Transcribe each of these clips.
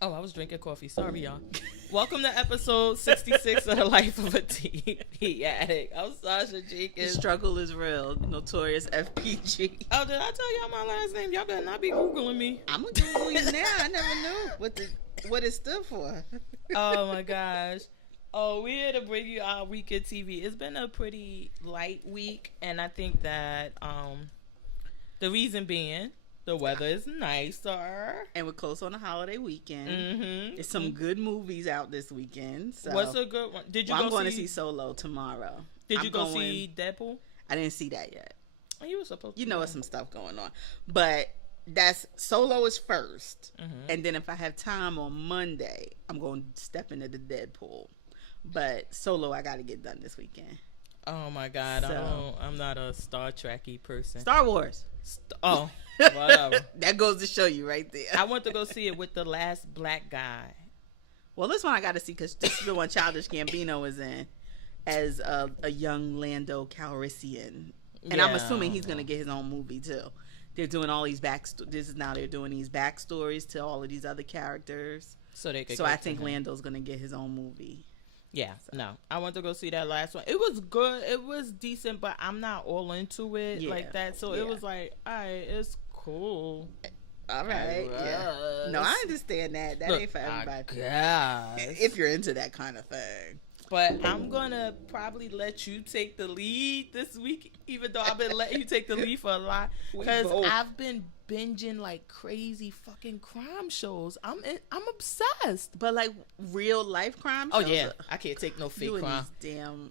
Oh, I was drinking coffee. Sorry, y'all. Welcome to episode 66 of The Life of a TV Addict. I'm Sasha The Jenkins. struggle is real. Notorious FPG. Oh, did I tell y'all my last name? Y'all better not be Googling me. I'm gonna Google you now. I never knew what it stood for. Oh, my gosh. Oh, we're here to bring you our week of TV. It's been a pretty light week, and I think that the reason being, the weather is nicer. And we're close on the holiday weekend. Mm-hmm. There's some good movies out this weekend. So. What's a good one? Did you I'm go going to see Solo tomorrow. Did you go see Deadpool? I didn't see that yet. Oh, you were supposed to. You know, there's some stuff going on. But Solo is first. Mm-hmm. And then if I have time on Monday, I'm going to step into the Deadpool. But Solo, I got to get done this weekend. Oh my God! So. I'm not a Star Trek-y person. Star Wars. Whatever. That goes to show you right there. I went to go see it with the last black guy. Well, this one I got to see because this is the one Childish Gambino is in as a young Lando Calrissian, and I'm assuming he's gonna get his own movie too. They're doing all these they're doing these backstories to all of these other characters. So they could. So I think Lando's gonna get his own movie. Yeah, no. I went to go see that last one. It was good. It was decent, but I'm not all into it like that. So it was like, all right, it's cool. All right. Yeah. No, I understand that. That ain't for everybody. If you're into that kind of thing. But I'm going to probably let you take the lead this week, even though I've been letting you take the lead for a lot. Because I've been binging like crazy fucking crime shows. I'm obsessed. But like real life crime shows? Oh, yeah. I can't take no fake crime. Damn.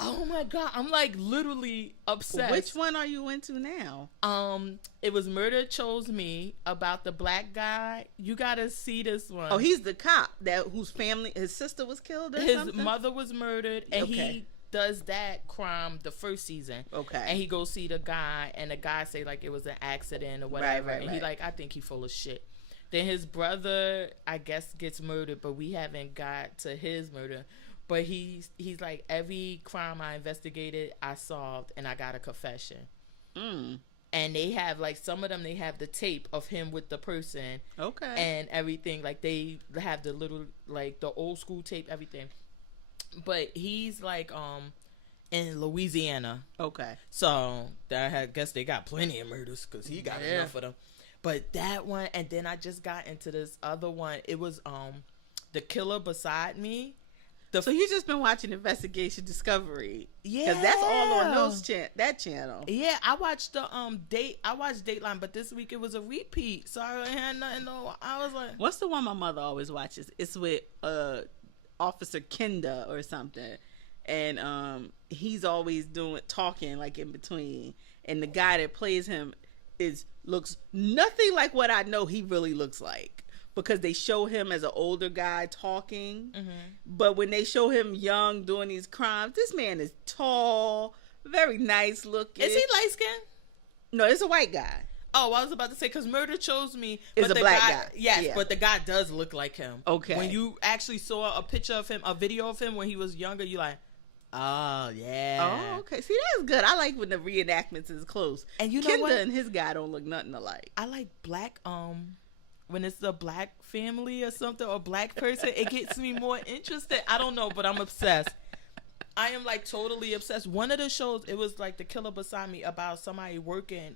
Oh, my God. I'm like literally obsessed. Which one are you into now? It was Murder Chose Me, about the black guy. You gotta see this one. Oh, he's the cop whose family, his sister was killed or something? His mother was murdered, and he does that crime the first season. Okay. And he goes see the guy, and the guy say like it was an accident or whatever. Right. And he like, I think he full of shit. Then his brother, I guess, gets murdered, but we haven't got to his murder. But he's like, every crime I investigated, I solved, and I got a confession. And they have, like, some of them, they have the tape of him with the person. Okay. And everything. Like, they have the little, like, the old school tape, everything. But he's, like, in Louisiana. Okay. So, I guess they got plenty of murders because he got enough of them. But that one, and then I just got into this other one. It was The Killer Beside Me. So you just been watching Investigation Discovery? Yeah, because that's all on that channel. Yeah, I watched the I watched Dateline, but this week it was a repeat, so I had nothing. No, I was like, what's the one my mother always watches? It's with Officer Kenda or something, and he's always talking like in between, and the guy that plays him looks nothing like what I know he really looks like. Because they show him as an older guy talking. Mm-hmm. But when they show him young doing these crimes, this man is tall, very nice looking. Is he light skinned? No, it's a white guy. Oh, I was about to say, because Murder Chose Me. Is a black guy. Yes, but the guy does look like him. Okay. When you actually saw a picture of him, a video of him when he was younger, you're like, oh, yeah. Oh, okay. See, that's good. I like when the reenactments is close. And you know Kenda what? and his guy don't look nothing alike. I like black, when it's a black family or something, or black person, it gets me more interested. I don't know, but I'm obsessed. I am like totally obsessed. One of the shows, it was like The Killer Beside Me, about somebody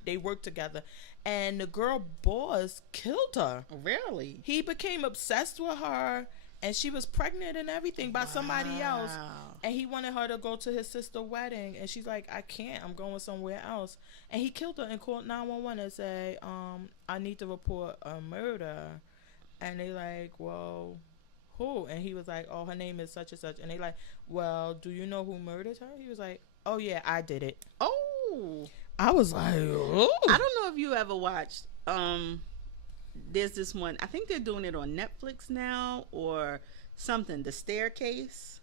they work together, and the girl boss killed her. Really? He became obsessed with her, and she was pregnant and everything by somebody else. And he wanted her to go to his sister's wedding, and she's like, I can't, I'm going somewhere else. And he killed her and called 911 and said, I need to report a murder. And they like, well, who? And he was like, oh, her name is such and such. And they like, well, do you know who murdered her? He was like, oh yeah, I did it. Oh. I was like, oh. I don't know if you ever watched, there's this one, I think they're doing it on Netflix now or something, The Staircase.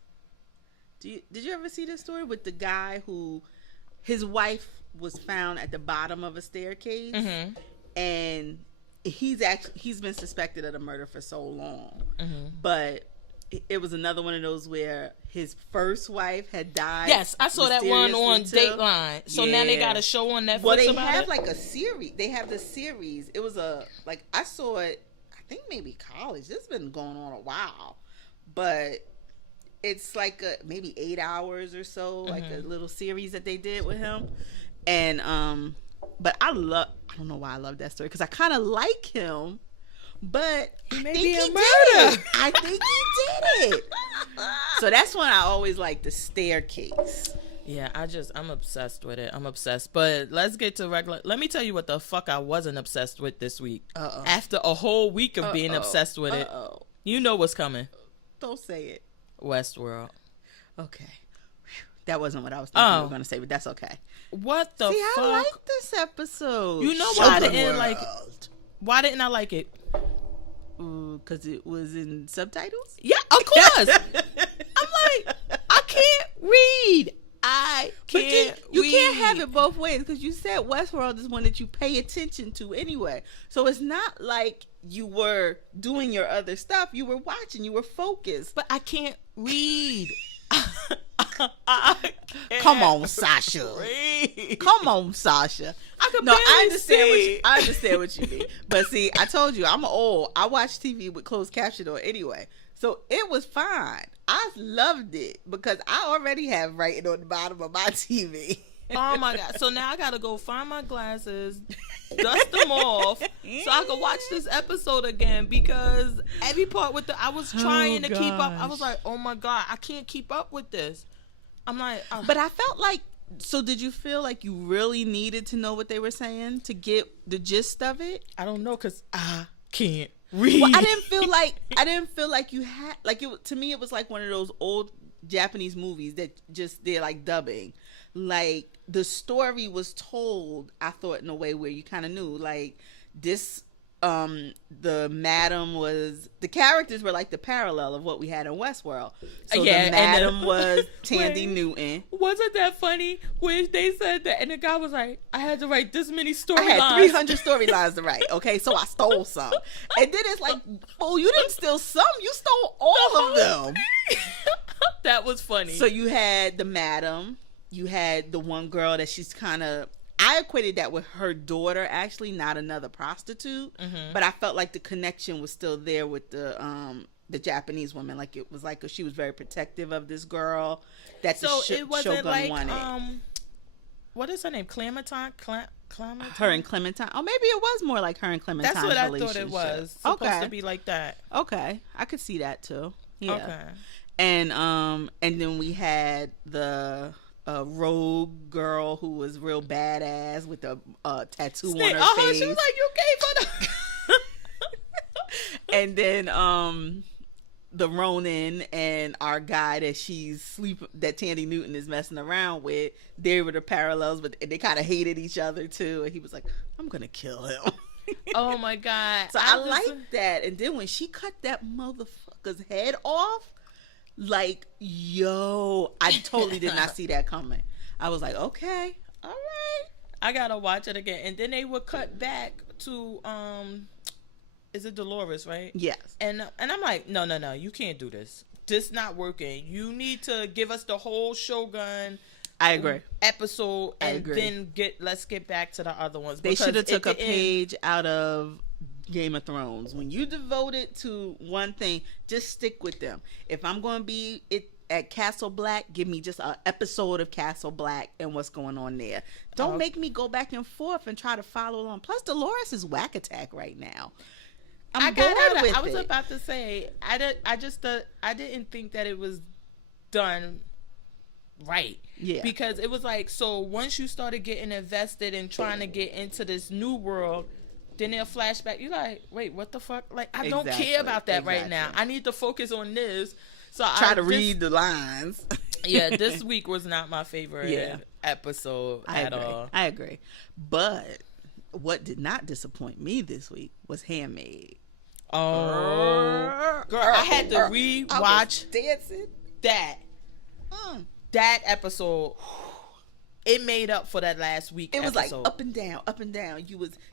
Did you ever see this story with the guy who his wife was found at the bottom of a staircase, and he's been suspected of the murder for so long, but it was another one of those where his first wife had died. Yes, I saw that one on Dateline. So now they got a show on Netflix. Well, they about have it? like a series. They have the series. It was I saw it. I think maybe college. This has been going on a while, but it's like maybe 8 hours or so, like a little series that they did with him. And but I don't know why I love that story, because I kind of like him, but I think he did it. I think he did it. So that's when I always like the staircase. Yeah, I'm obsessed with it. I'm obsessed. But let's get to regular. Let me tell you what the fuck I wasn't obsessed with this week. After a whole week of being obsessed with it. You know what's coming. Don't say it. Westworld. Okay. That wasn't what I was thinking you were going to say, but that's okay. What the fuck? I like this episode. You know why I didn't like it? Why didn't I like it? Because it was in subtitles? Yeah, of course. I'm like, I can't read. You can't have it both ways, because you said Westworld is one that you pay attention to anyway. So it's not like you were doing your other stuff. You were watching. You were focused. But I can't read. Come on, Sasha. Come on, Sasha. I understand what you mean. But see, I told you, I'm old. I watch TV with closed caption on anyway. So it was fine. I loved it because I already have writing on the bottom of my TV. Oh my God. So now I got to go find my glasses, dust them off so I can watch this episode again, because every part I was trying to keep up. I was like, oh my God, I can't keep up with this. I'm like, But I felt like, so did you feel like you really needed to know what they were saying to get the gist of it? I don't know, because I can't read. Well, I didn't feel like you had, like, to me it was like one of those old Japanese movies that just, they're like dubbing. Like, the story was told, I thought, in a way where you kind of knew, like, this, the characters were like the parallel of what we had in Westworld. So the madam was Tandy Newton. Wasn't that funny when they said that? And the guy was like, I had to write this many storylines. I had 300 storylines to write. Okay, so I stole some. And then it's like, oh, you didn't steal some. You stole all of them. That was funny. So you had the madam. You had the one girl that she's kind of, I equated that with her daughter, actually, not another prostitute. Mm-hmm. But I felt like the connection was still there with the Japanese woman. Like, it was like she was very protective of this girl that it wasn't Shogun like, wanted. What is her name? Clementine? Clementine? Her and Clementine. Oh, maybe it was more like her and Clementine. That's what I thought it was. Supposed to be like that. Okay, I could see that too. Yeah. Okay. And then we had the rogue girl who was real badass with a tattoo on her face. She was like, you gave her the... And then the Ronin and our guy that Tandy Newton is messing around with, they were the parallels, but they kind of hated each other too. And he was like, I'm gonna kill him. Oh my God. So I liked that. And then when she cut that motherfucker's head off, like, yo, I totally did not see that coming. I was like, okay, all right. I gotta watch it again. And then they would cut back to is it Dolores, right? Yes. And I'm like, no, you can't do this. This not working. You need to give us the whole Shogun episode, and then let's get back to the other ones. They should have took a page out of Game of Thrones. When you devote it to one thing, just stick with them. If I'm going to be at Castle Black, give me just an episode of Castle Black and what's going on there. Don't make me go back and forth and try to follow along. Plus, Dolores is whack attack right now. I was about to say, I didn't think that it was done right. Yeah. Because it was like, so once you started getting invested and trying to get into this new world, then they'll flashback. You're like, wait, what the fuck? Like, I don't care about that right now. I need to focus on this. So try to read the lines. Yeah, this week was not my favorite episode at all. I agree. But what did not disappoint me this week was Handmaid. Oh, girl, I had to rewatch that episode. It made up for that last week. It was like up and down, up and down.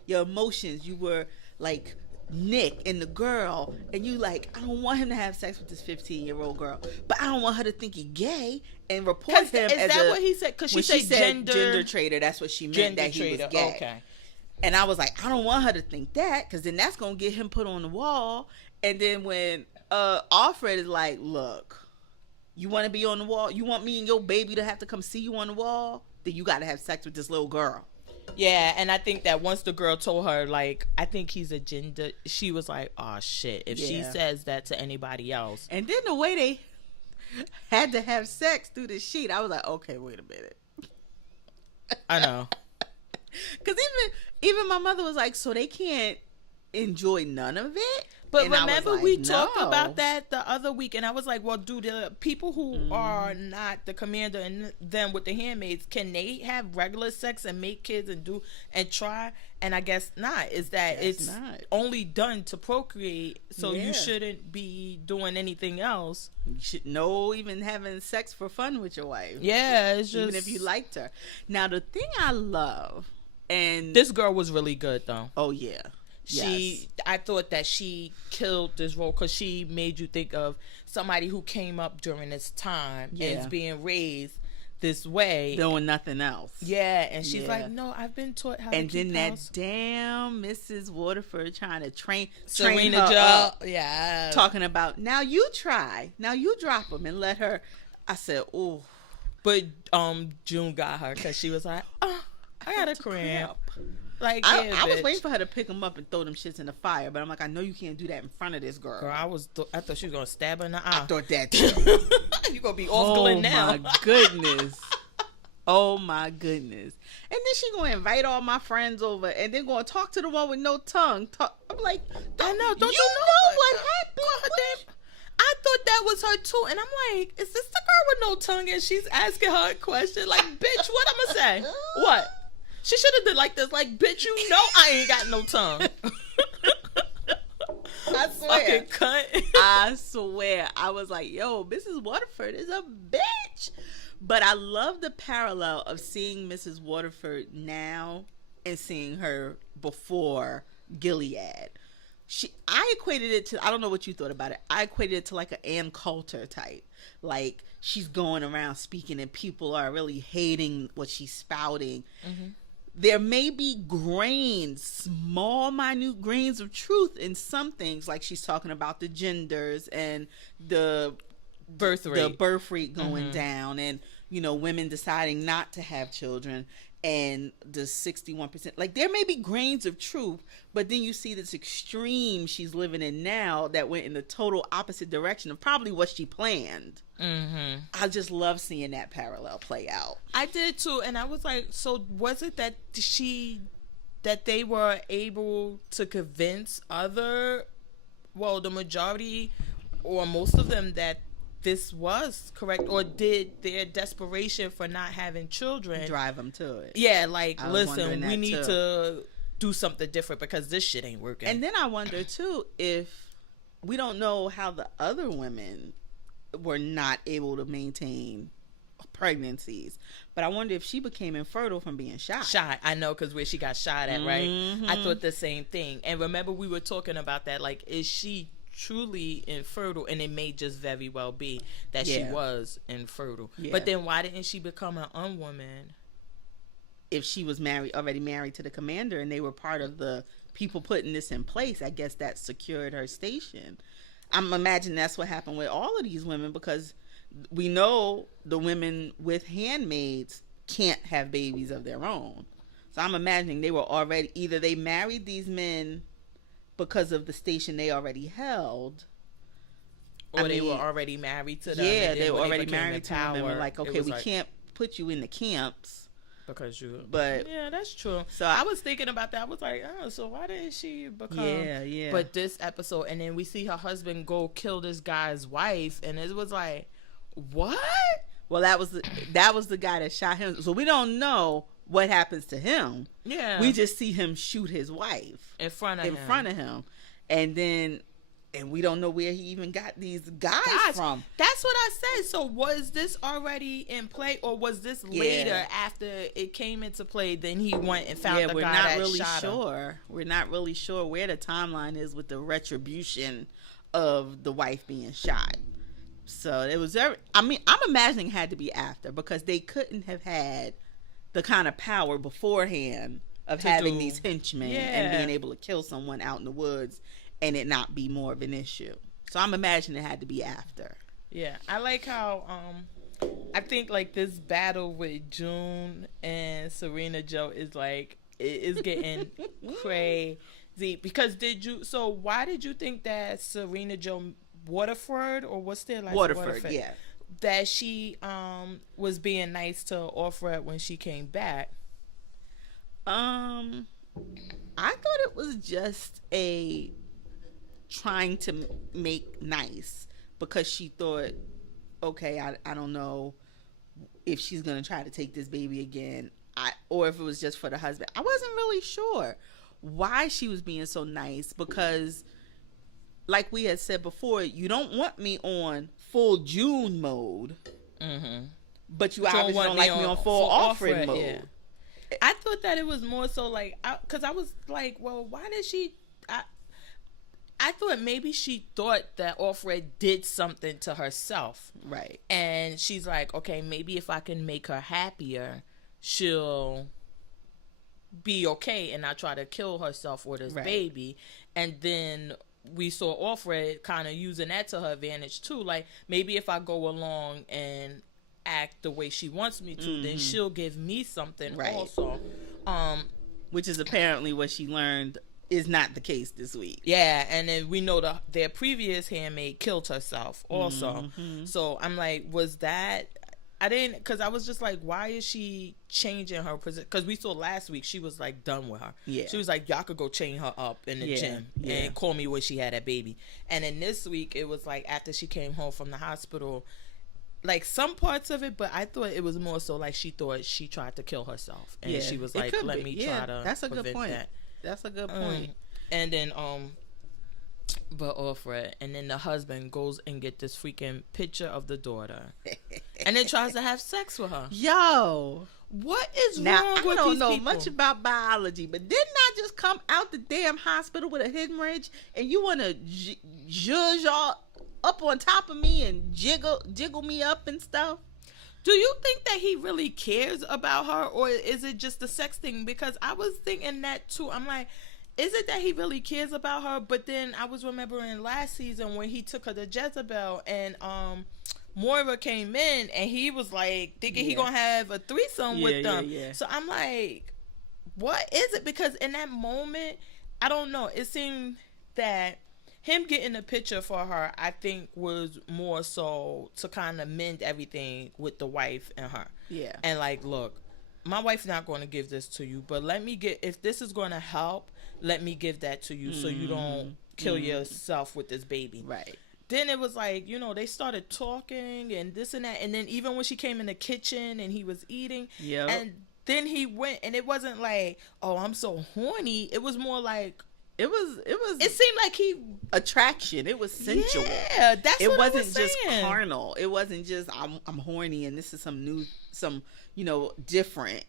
Your emotions. You were like Nick and the girl, and you like, I don't want him to have sex with this 15-year-old girl, but I don't want her to think he's gay and report him. Is that what he said? Because she said gender traitor. That's what she meant. That he was gay. Okay. And I was like, I don't want her to think that, because then that's going to get him put on the wall. And then when Alfred is like, look, you want to be on the wall? You want me and your baby to have to come see you on the wall? Then you got to have sex with this little girl. Yeah, and I think that once the girl told her, like, I think he's a gender, she was like, oh, shit. If she says that to anybody else. And then the way they had to have sex through the sheet, I was like, okay, wait a minute. I know. Because even my mother was like, so they can't enjoy none of it? But and remember, like, we talked about that the other week, and I was like, well, do the people who are not the commander and them with the handmaids, can they have regular sex and make kids and try? And I guess not. Is that it's not only done to procreate, so you shouldn't be doing anything else. You should know even having sex for fun with your wife. Yeah, it's just... Even if you liked her. Now, the thing I love, and... This girl was really good, though. Oh, yeah. I thought that she killed this role because she made you think of somebody who came up during this time and is being raised this way, doing nothing else. Yeah, and she's like, "No, I've been taught how." And to keep then house. That damn Mrs. Waterford trying to train Serena her up, yeah, talking about now you try, now you drop them and let her. I said, "Oh," but June got her because she was like, "Oh, I got a cramp." Like, I was waiting for her to pick them up and throw them shits in the fire, but I'm like, I know you can't do that in front of this girl. Girl, I thought she was gonna stab her in the eye. I thought that too. You gonna be off Glen now? Oh my goodness. Oh my goodness. And then she gonna invite all my friends over, and then gonna talk to the one with no tongue. I'm like, I know. Don't you know what happened? I thought that was her too, and I'm like, is this the girl with no tongue? And she's asking her a question, like, bitch, what I'm gonna say? What? She should have did like this, like, bitch, you know I ain't got no tongue. I swear. Fucking cunt. I swear. I was like, yo, Mrs. Waterford is a bitch. But I love the parallel of seeing Mrs. Waterford now and seeing her before Gilead. I equated it to, I don't know what you thought about it. I equated it to like an Ann Coulter type. Like, she's going around speaking and people are really hating what she's spouting. Mm-hmm. There may be grains, small, minute grains of truth in some things, like she's talking about the genders and the birth rate going down, and women deciding not to have children, and the 61%. Like, there may be grains of truth, but then you see this extreme she's living in now that went in the total opposite direction of probably what she planned. Mm-hmm. I just love seeing that parallel play out. I did too, and I was like, so was it that they were able to convince the majority or most of them that this was correct, or did their desperation for not having children drive them to it? Yeah, like, listen, we need to do something different because this shit ain't working. And then I wonder too, if we don't know how the other women were not able to maintain pregnancies, but I wonder if she became infertile from being shot. I know, because where she got shot at, right? I thought the same thing. And remember, we were talking about that, like, is she truly infertile? And it may just very well be that she was infertile. But then why didn't she become an unwoman? If she was already married to the commander, and they were part of the people putting this in place, I guess that secured her station. I'm imagining that's what happened with all of these women, because we know the women with handmaids can't have babies of their own. So I'm imagining they were already, either they married these men because of the station they already held, or they were already married to them. Yeah, they were already married to them, and were like, okay, we can't put you in the camps because you. But yeah, that's true. So I was thinking about that. I was like, oh, so why didn't she become? Yeah. But this episode, and then we see her husband go kill this guy's wife, and it was like, what? Well, that was the guy that shot him. So we don't know what happens to him. Yeah, we just see him shoot his wife in front of him, and we don't know where he even got these guys from. That's what I said. So was this already in play, or was this later after it came into play? Then he went and found the guy that shot him. We're not really sure where the timeline is with the retribution of the wife being shot. So it was I'm imagining it had to be after, because they couldn't have had the kind of power beforehand of having these henchmen and being able to kill someone out in the woods and it not be more of an issue. So I'm imagining it had to be after. Yeah, I like how I think like this battle with June and Serena Joe is like it is getting crazy because why did you think that Serena Joe Waterford, or what's their last Waterford, yeah, that she was being nice to Offred when she came back? I thought it was just a trying to make nice because she thought, okay, I don't know if she's gonna try to take this baby again, or if it was just for the husband. I wasn't really sure why she was being so nice because, like we had said before, you don't want me on full June mode, but you obviously don't like me on full Offred mode. Yeah. I thought that it was more so like, because I was like, well, why did she? I thought maybe she thought that Offred did something to herself, right? And she's like, okay, maybe if I can make her happier, she'll be okay and not try to kill herself or this baby. And then we saw Offred kind of using that to her advantage too. Like, maybe if I go along and act the way she wants me to, then she'll give me something also. Which is apparently what she learned is not the case this week. Yeah, and then we know their previous handmaid killed herself also. So I'm like, was that... I didn't... Because I was just like, why is she changing her position? Because we saw last week she was like done with her. Yeah. She was like, y'all could go chain her up in the gym and call me when she had that baby. And then this week it was like after she came home from the hospital, like some parts of it, but I thought it was more so like she thought she tried to kill herself. And she was like, let me try to That's a good point. That. That's a good point. And then but Offred, and then the husband goes and get this freaking picture of the daughter and then tries to have sex with her. Yo, what is wrong with these people? I don't know much about biology, but didn't I just come out the damn hospital with a hemorrhage and you want to judge all up on top of me and jiggle me up and stuff? Do you think that he really cares about her, or is it just the sex thing? Because I was thinking that too. I'm like, is it that he really cares about her? But then I was remembering last season when he took her to Jezebel and Moira came in and he was like thinking he gonna have a threesome with them. So I'm like, what is it? Because in that moment, I don't know. It seemed that him getting a picture for her, I think, was more so to kind of mend everything with the wife and her. Yeah. And like, look, my wife's not going to give this to you, but if this is going to help, let me give that to you so you don't kill yourself with this baby. Right. Then it was like, they started talking and this and that. And then even when she came in the kitchen and he was eating. Yeah. And then he went, and it wasn't like, oh, I'm so horny. It was more like, it seemed like attraction. It was sensual. Yeah, that's it what wasn't I was just saying. Carnal. It wasn't just I'm horny and this is some different.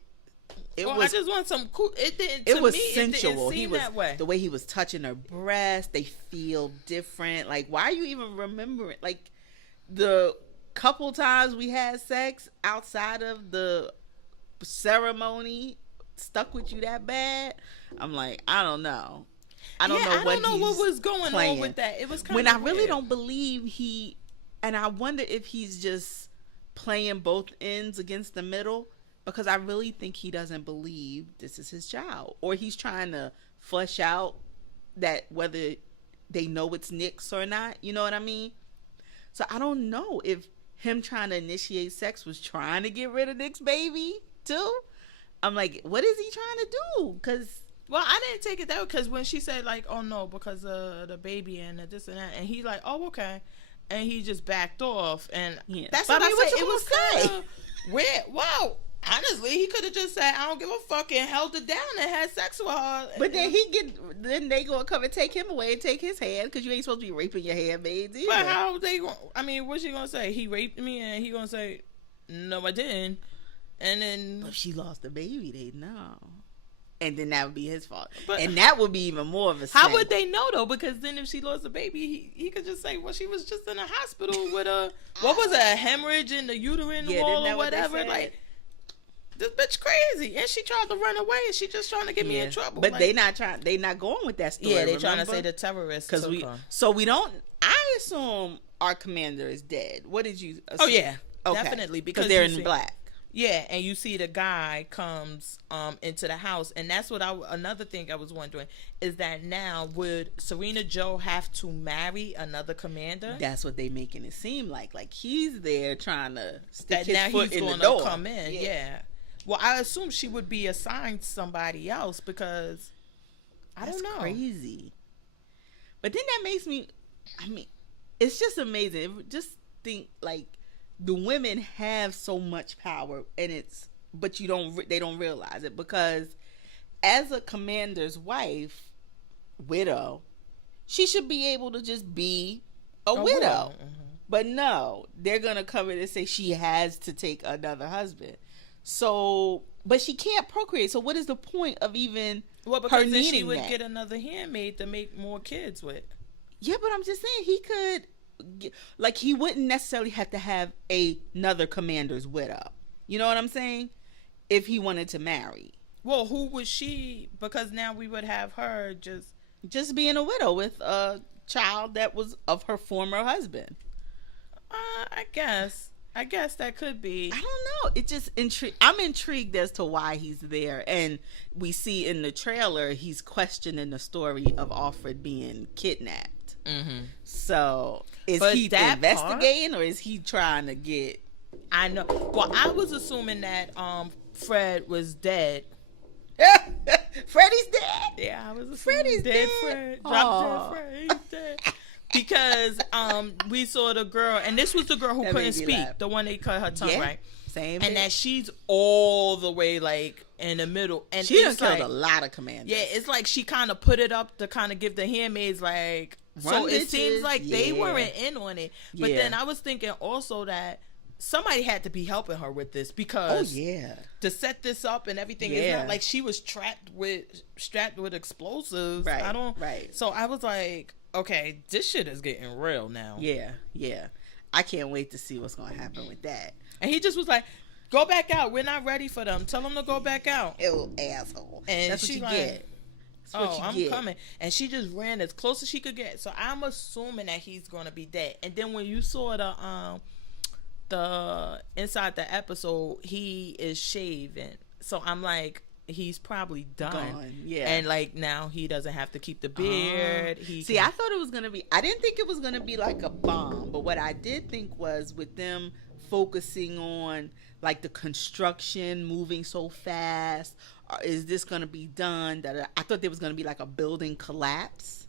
I just want some cool. It was sensual. He was that way. The way he was touching her breast. They feel different. Like, why are you even remembering? Like, the couple times we had sex outside of the ceremony stuck with you that bad. I'm like, I don't know. I don't know what was going on with that. It was kind of I really don't believe and I wonder if he's just playing both ends against the middle, because I really think he doesn't believe this is his child, or he's trying to flesh out that whether they know it's Nick's or not. You know what I mean? So I don't know if him trying to initiate sex was trying to get rid of Nick's baby too. I'm like, what is he trying to do? Because well, I didn't take it that way, because when she said like, oh no, because of the baby and this and that, and he like, oh okay, and he just backed off, and that's what I said. It was kind of weird. Wow. Honestly, he could have just said, I don't give a fuck, and held it down and had sex with her. But then then they gonna come and take him away and take his hand, because you ain't supposed to be raping your handmaids either. But how they gonna, what's she gonna say? He raped me, and he gonna say, no, I didn't. And then if she lost the baby, they know. And then that would be his fault. And that would be even more of a sin. How would they know, though? Because then if she lost the baby, he could just say, well, she was just in a hospital with what was it, a hemorrhage in the uterine wall or whatever. Like, this bitch crazy, and she tried to run away, and she just trying to get me in trouble. But they not going with that story. Yeah, they trying to say the terrorists. Because we don't. I assume our commander is dead. What did you assume? Oh yeah, okay. Definitely, because they're in black. Yeah, and you see the guy comes into the house, and that's what another thing I was wondering is that now would Serena Joe have to marry another commander? That's what they making it seem like he's there trying to stick his now foot he's in going the door. To come in. Yeah. Well, I assume she would be assigned somebody else because that's don't know. Crazy. But then that makes me. I mean, it's just amazing. Just think like. The women have so much power, and but they don't realize it, because as a commander's wife, widow, she should be able to just be a widow. Mm-hmm. But no, they're gonna come in and say she has to take another husband. So, but she can't procreate. So, what is the point of even because her then needing she would that? Get another handmaid to make more kids with. Yeah, but I'm just saying he could. Like, he wouldn't necessarily have to have another commander's widow. You know what I'm saying? If he wanted to marry. Well, who was she? Because now we would have her just being a widow with a child that was of her former husband. I guess that could be. I don't know. It just I'm intrigued as to why he's there. And we see in the trailer he's questioning the story of Alfred being kidnapped. Mm-hmm. So is he investigating or is he trying to get? I know. Well, I was assuming that Fred was dead. Freddie's dead. Yeah, I was assuming Freddie's dead. Fred. Drop dead Fred. He's dead. Because we saw the girl, and this was the girl who couldn't speak, the one they cut her tongue, right? Same. And that she's all the way like in the middle, and she done killed a lot of commanders. Yeah, it's like she kind of put it up to kind of give the handmaids like. So it seems like they weren't in on it. But then I was thinking also that somebody had to be helping her with this because to set this up and everything, it's not like she was strapped with explosives. Right. So I was like, okay, this shit is getting real now. Yeah. I can't wait to see what's going to happen with that. And he just was like, go back out. We're not ready for them. Tell them to go back out. Ew, asshole. And that's what you get. I'm coming. And she just ran as close as she could get. So I'm assuming that he's going to be dead. And then when you saw the inside the episode, he is shaving. So I'm like, he's probably done. Yeah. And like now he doesn't have to keep the beard. I thought it was going to be, I didn't think it was going to be like a bomb. But what I did think was with them focusing on like the construction moving so fast, is this going to be done? I thought there was going to be like a building collapse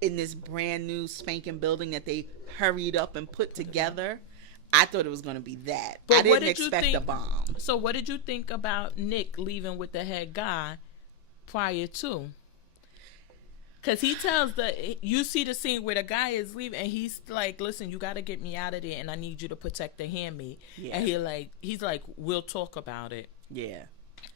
in this brand new spanking building that they hurried up and put together. I thought it was going to be that. But I didn't expect a bomb. So what did you think about Nick leaving with the head guy prior to? Because he tells you see the scene where the guy is leaving and he's like, listen, you got to get me out of there and I need you to protect the handmaid. Yeah. And he's like, we'll talk about it. Yeah.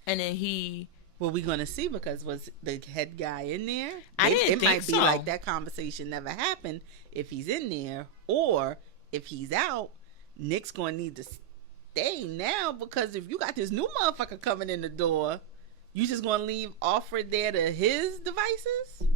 And then well, we're going to see, because was the head guy in there? It might be like that conversation never happened if he's in there, or if he's out, Nick's going to need to stay now, because if you got this new motherfucker coming in the door, you just going to leave Alfred there to his devices?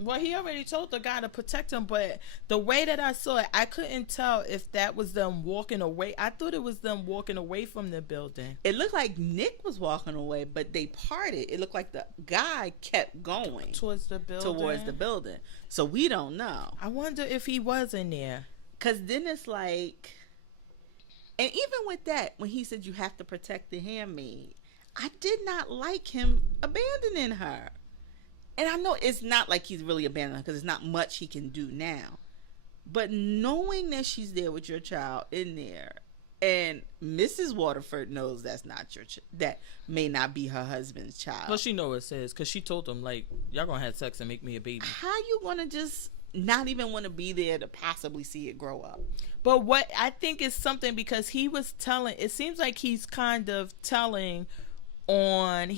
Well, he already told the guy to protect him, but the way that I saw it, I couldn't tell if that was them walking away. I thought it was them walking away from the building. It looked like Nick was walking away, but they parted. It looked like the guy kept going towards the building. So we don't know. I wonder if he was in there. Because then it's like, and even with that, when he said you have to protect the handmaid, I did not like him abandoning her. And I know it's not like he's really abandoned her, because there's not much he can do now. But knowing that she's there with your child in there, and Mrs. Waterford knows that's not that may not be her husband's child. Well, she knows it says, because she told him, like, y'all gonna have sex and make me a baby. How you gonna just not even want to be there to possibly see it grow up? But what I think is something, because he was telling, it seems like he's kind of telling on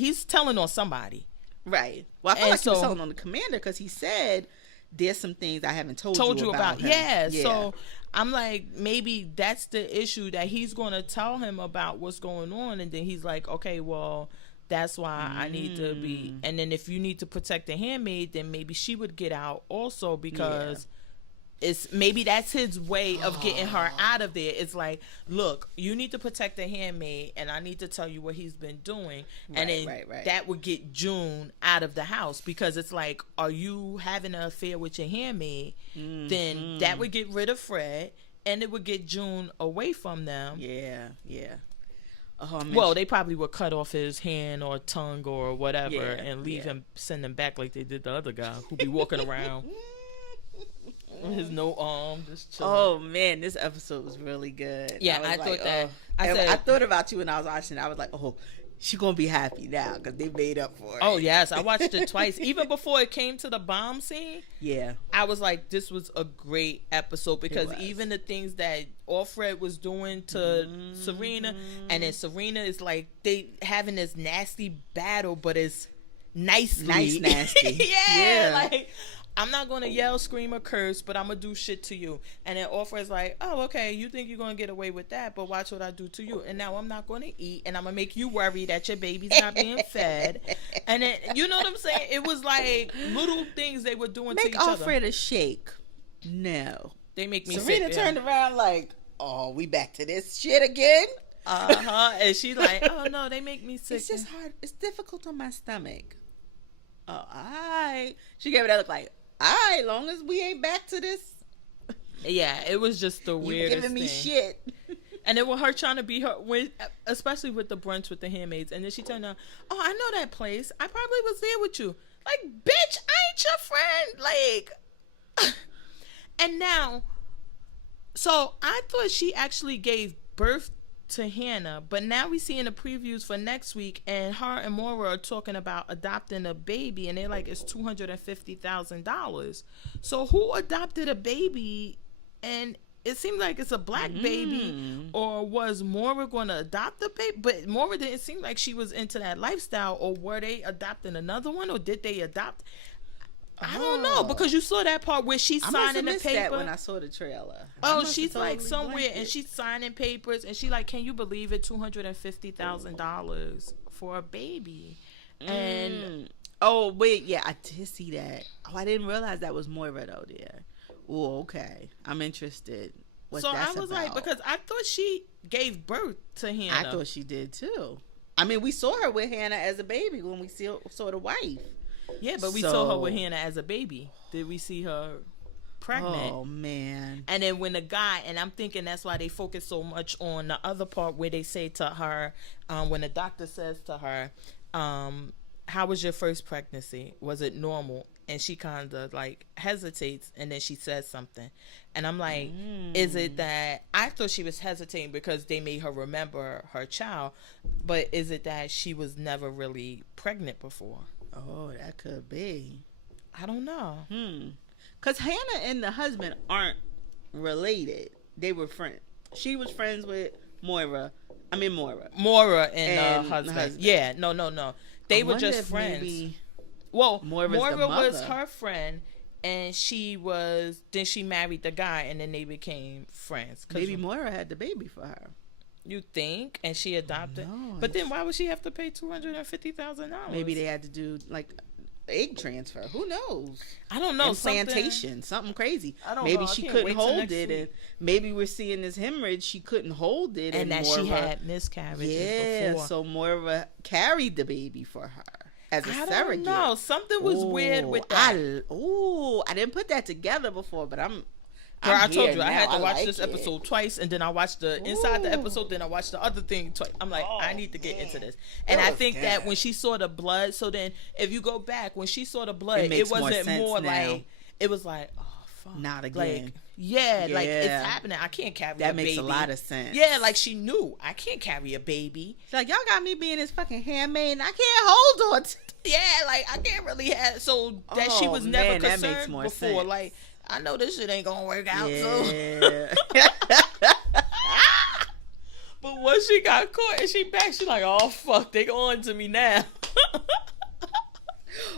somebody. Right. Well, I feel like he was telling on the commander, because he said there's some things I haven't told you about. Yeah. So I'm like, maybe that's the issue, that he's going to tell him about what's going on, and then he's like, okay, well, that's why I need to be. And then if you need to protect the handmaid, then maybe she would get out also, because it's maybe that's his way of getting her out of there. It's like, look, you need to protect the handmaid, and I need to tell you what he's been doing. And then that would get June out of the house, because it's like, are you having an affair with your handmaid? Then that would get rid of Fred, and it would get June away from them. Yeah. Well, they probably would cut off his hand or tongue or whatever, and leave him, send him back like they did the other guy who be walking around with his no arm, just chilling. Oh man, this episode was really good. Yeah, I thought that. I thought about you when I was watching it. I was like, oh, she gonna be happy now because they made up for it. Oh yes, I watched it twice. Even before it came to the bomb scene, I was like, this was a great episode, because even the things that Alfred was doing to Serena, and then Serena is like, they having this nasty battle, but it's nice nasty. Like, I'm not going to yell, scream, or curse, but I'm going to do shit to you. And then Alfred's like, oh, okay, you think you're going to get away with that, but watch what I do to you. And now I'm not going to eat, and I'm going to make you worry that your baby's not being fed. And then, you know what I'm saying? It was like little things they were doing to each other. Make Alfred a shake. No. They make me Serena sick. Turned around like, oh, we back to this shit again? And she's like, oh, no, they make me sick. It's just hard. It's difficult on my stomach. Oh, all right. She gave it that look like, all right, long as we ain't back to this. Yeah, it was just the weirdest giving me thing. Shit. And then with her trying to be her, especially with the brunch with the handmaids, and then she turned on, oh, I know that place. I probably was there with you. Like, bitch, I ain't your friend. Like, and now, so I thought she actually gave birth to Hannah, but now we see in the previews for next week, and her and Maura are talking about adopting a baby, and they're like, it's $250,000. So who adopted a baby? And it seems like it's a black baby, or was Maura going to adopt the baby? But Maura didn't seem like she was into that lifestyle, or were they adopting another one, or did they adopt? I don't know, because you saw that part where she's signing the paper. That when I saw the trailer. Oh, she's totally like somewhere, and she's signing papers, and she like, can you believe it? $250,000 for a baby. And oh wait, yeah, I did see that. Oh, I didn't realize that was Moira though. There. Oh, okay. I'm interested. What so that's I was about. like, because I thought she gave birth to Hannah. I thought she did too. I mean, we saw her with Hannah as a baby when we saw the wife. Yeah, but we saw her with Hannah as a baby. Did we see her pregnant? Oh, man. And then when the guy, and I'm thinking that's why they focus so much on the other part where they say to her, when the doctor says to her, how was your first pregnancy? Was it normal? And she kind of like hesitates, and then she says something. And I'm like, is it that, I thought she was hesitating because they made her remember her child, but is it that she was never really pregnant before? Oh, that could be. I don't know. Because Hannah and the husband aren't related. They were friends. She was friends with Moira. Moira and the husband. Yeah, no. They were just friends. Well, Moira was her friend, and she married the guy, and then they became friends. Maybe Moira had the baby for her. You think? And she adopted. No, but then why would she have to pay $250,000? Maybe they had to do like egg transfer. Who knows? I don't know. Implantation, something crazy. I don't maybe know. She couldn't hold it, and maybe we're seeing this hemorrhage. She couldn't hold it, and that she had miscarriages. Yeah, before. So Moira carried the baby for her as a surrogate. No, something was weird with that. I didn't put that together before, but Girl, I told you I had to watch this episode twice, and then I watched the inside the episode, then I watched the other thing twice. I'm like, I need to get into this. And I think that when she saw the blood, so then if you go back, when she saw the blood, it wasn't more like, it was like, oh, fuck. Not again. Like, yeah, like it's happening. I can't carry a baby. That makes a lot of sense. Yeah, like she knew I can't carry a baby. She's like, y'all got me being this fucking handmaid, and I can't hold on. Yeah, like I can't really have. So that she was never concerned before. Sense. Like, I know this shit ain't gonna work out. Yeah. So. But once she got caught and she back, she like, oh fuck, they on to me now.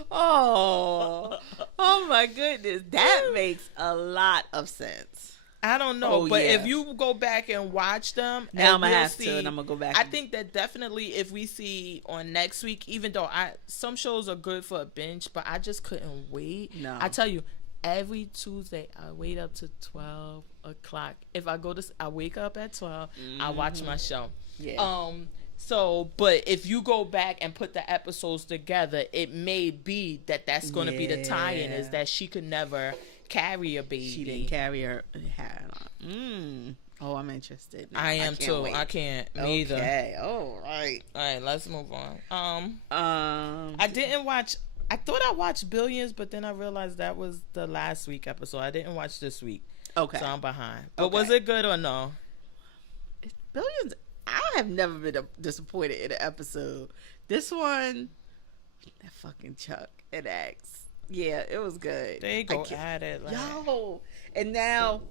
Oh Oh my goodness, that makes a lot of sense. I don't know, but if you go back and watch them, now I'm gonna have to, and I'm gonna go back. I think that definitely if we see on next week, even though some shows are good for a binge, but I just couldn't wait. No, I tell you, every Tuesday I wait up to 12 o'clock. If I I wake up at 12. I watch my show. Yeah. So, but if you go back and put the episodes together, it may be that's going to be the tie-in, is that she could never carry a baby. She didn't carry her. Oh, I'm interested now. I am too. Wait. I can't. Me either. Okay. All right, let's move on. I didn't watch. I thought I watched Billions, but then I realized that was the last week episode. I didn't watch this week. Okay. So I'm behind. But was it good or no? Billions, I have never been disappointed in an episode. This one, that fucking Chuck and Axe. Yeah, it was good. They go at it. Like, yo, and now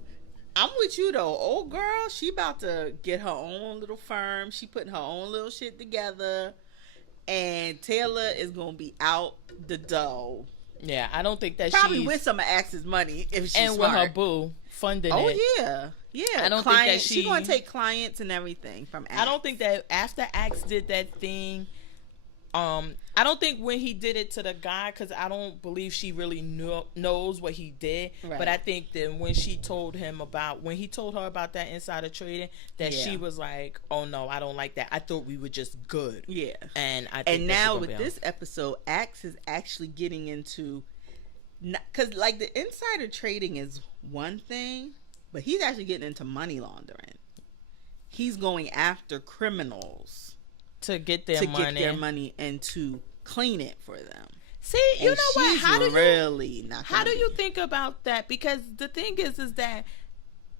I'm with you though. Old girl, she about to get her own little firm. She putting her own little shit together, and Taylor is gonna be out the dough. Yeah, I don't think that probably with some of Axe's money if she's and smart. With her boo funding it. Oh yeah. I don't think that she's gonna take clients and everything from Axe. I don't think that after Axe did that thing. I don't think when he did it to the guy, because I don't believe she really knows what he did. Right. But I think that when he told her about that insider trading, that she was like, "Oh no, I don't like that. I thought we were just good." Yeah. And now with this episode, Axe is actually getting into, because like the insider trading is one thing, but he's actually getting into money laundering. He's going after criminals to get their money and to clean it for them. See, you know what? How do you think about that? Because the thing is that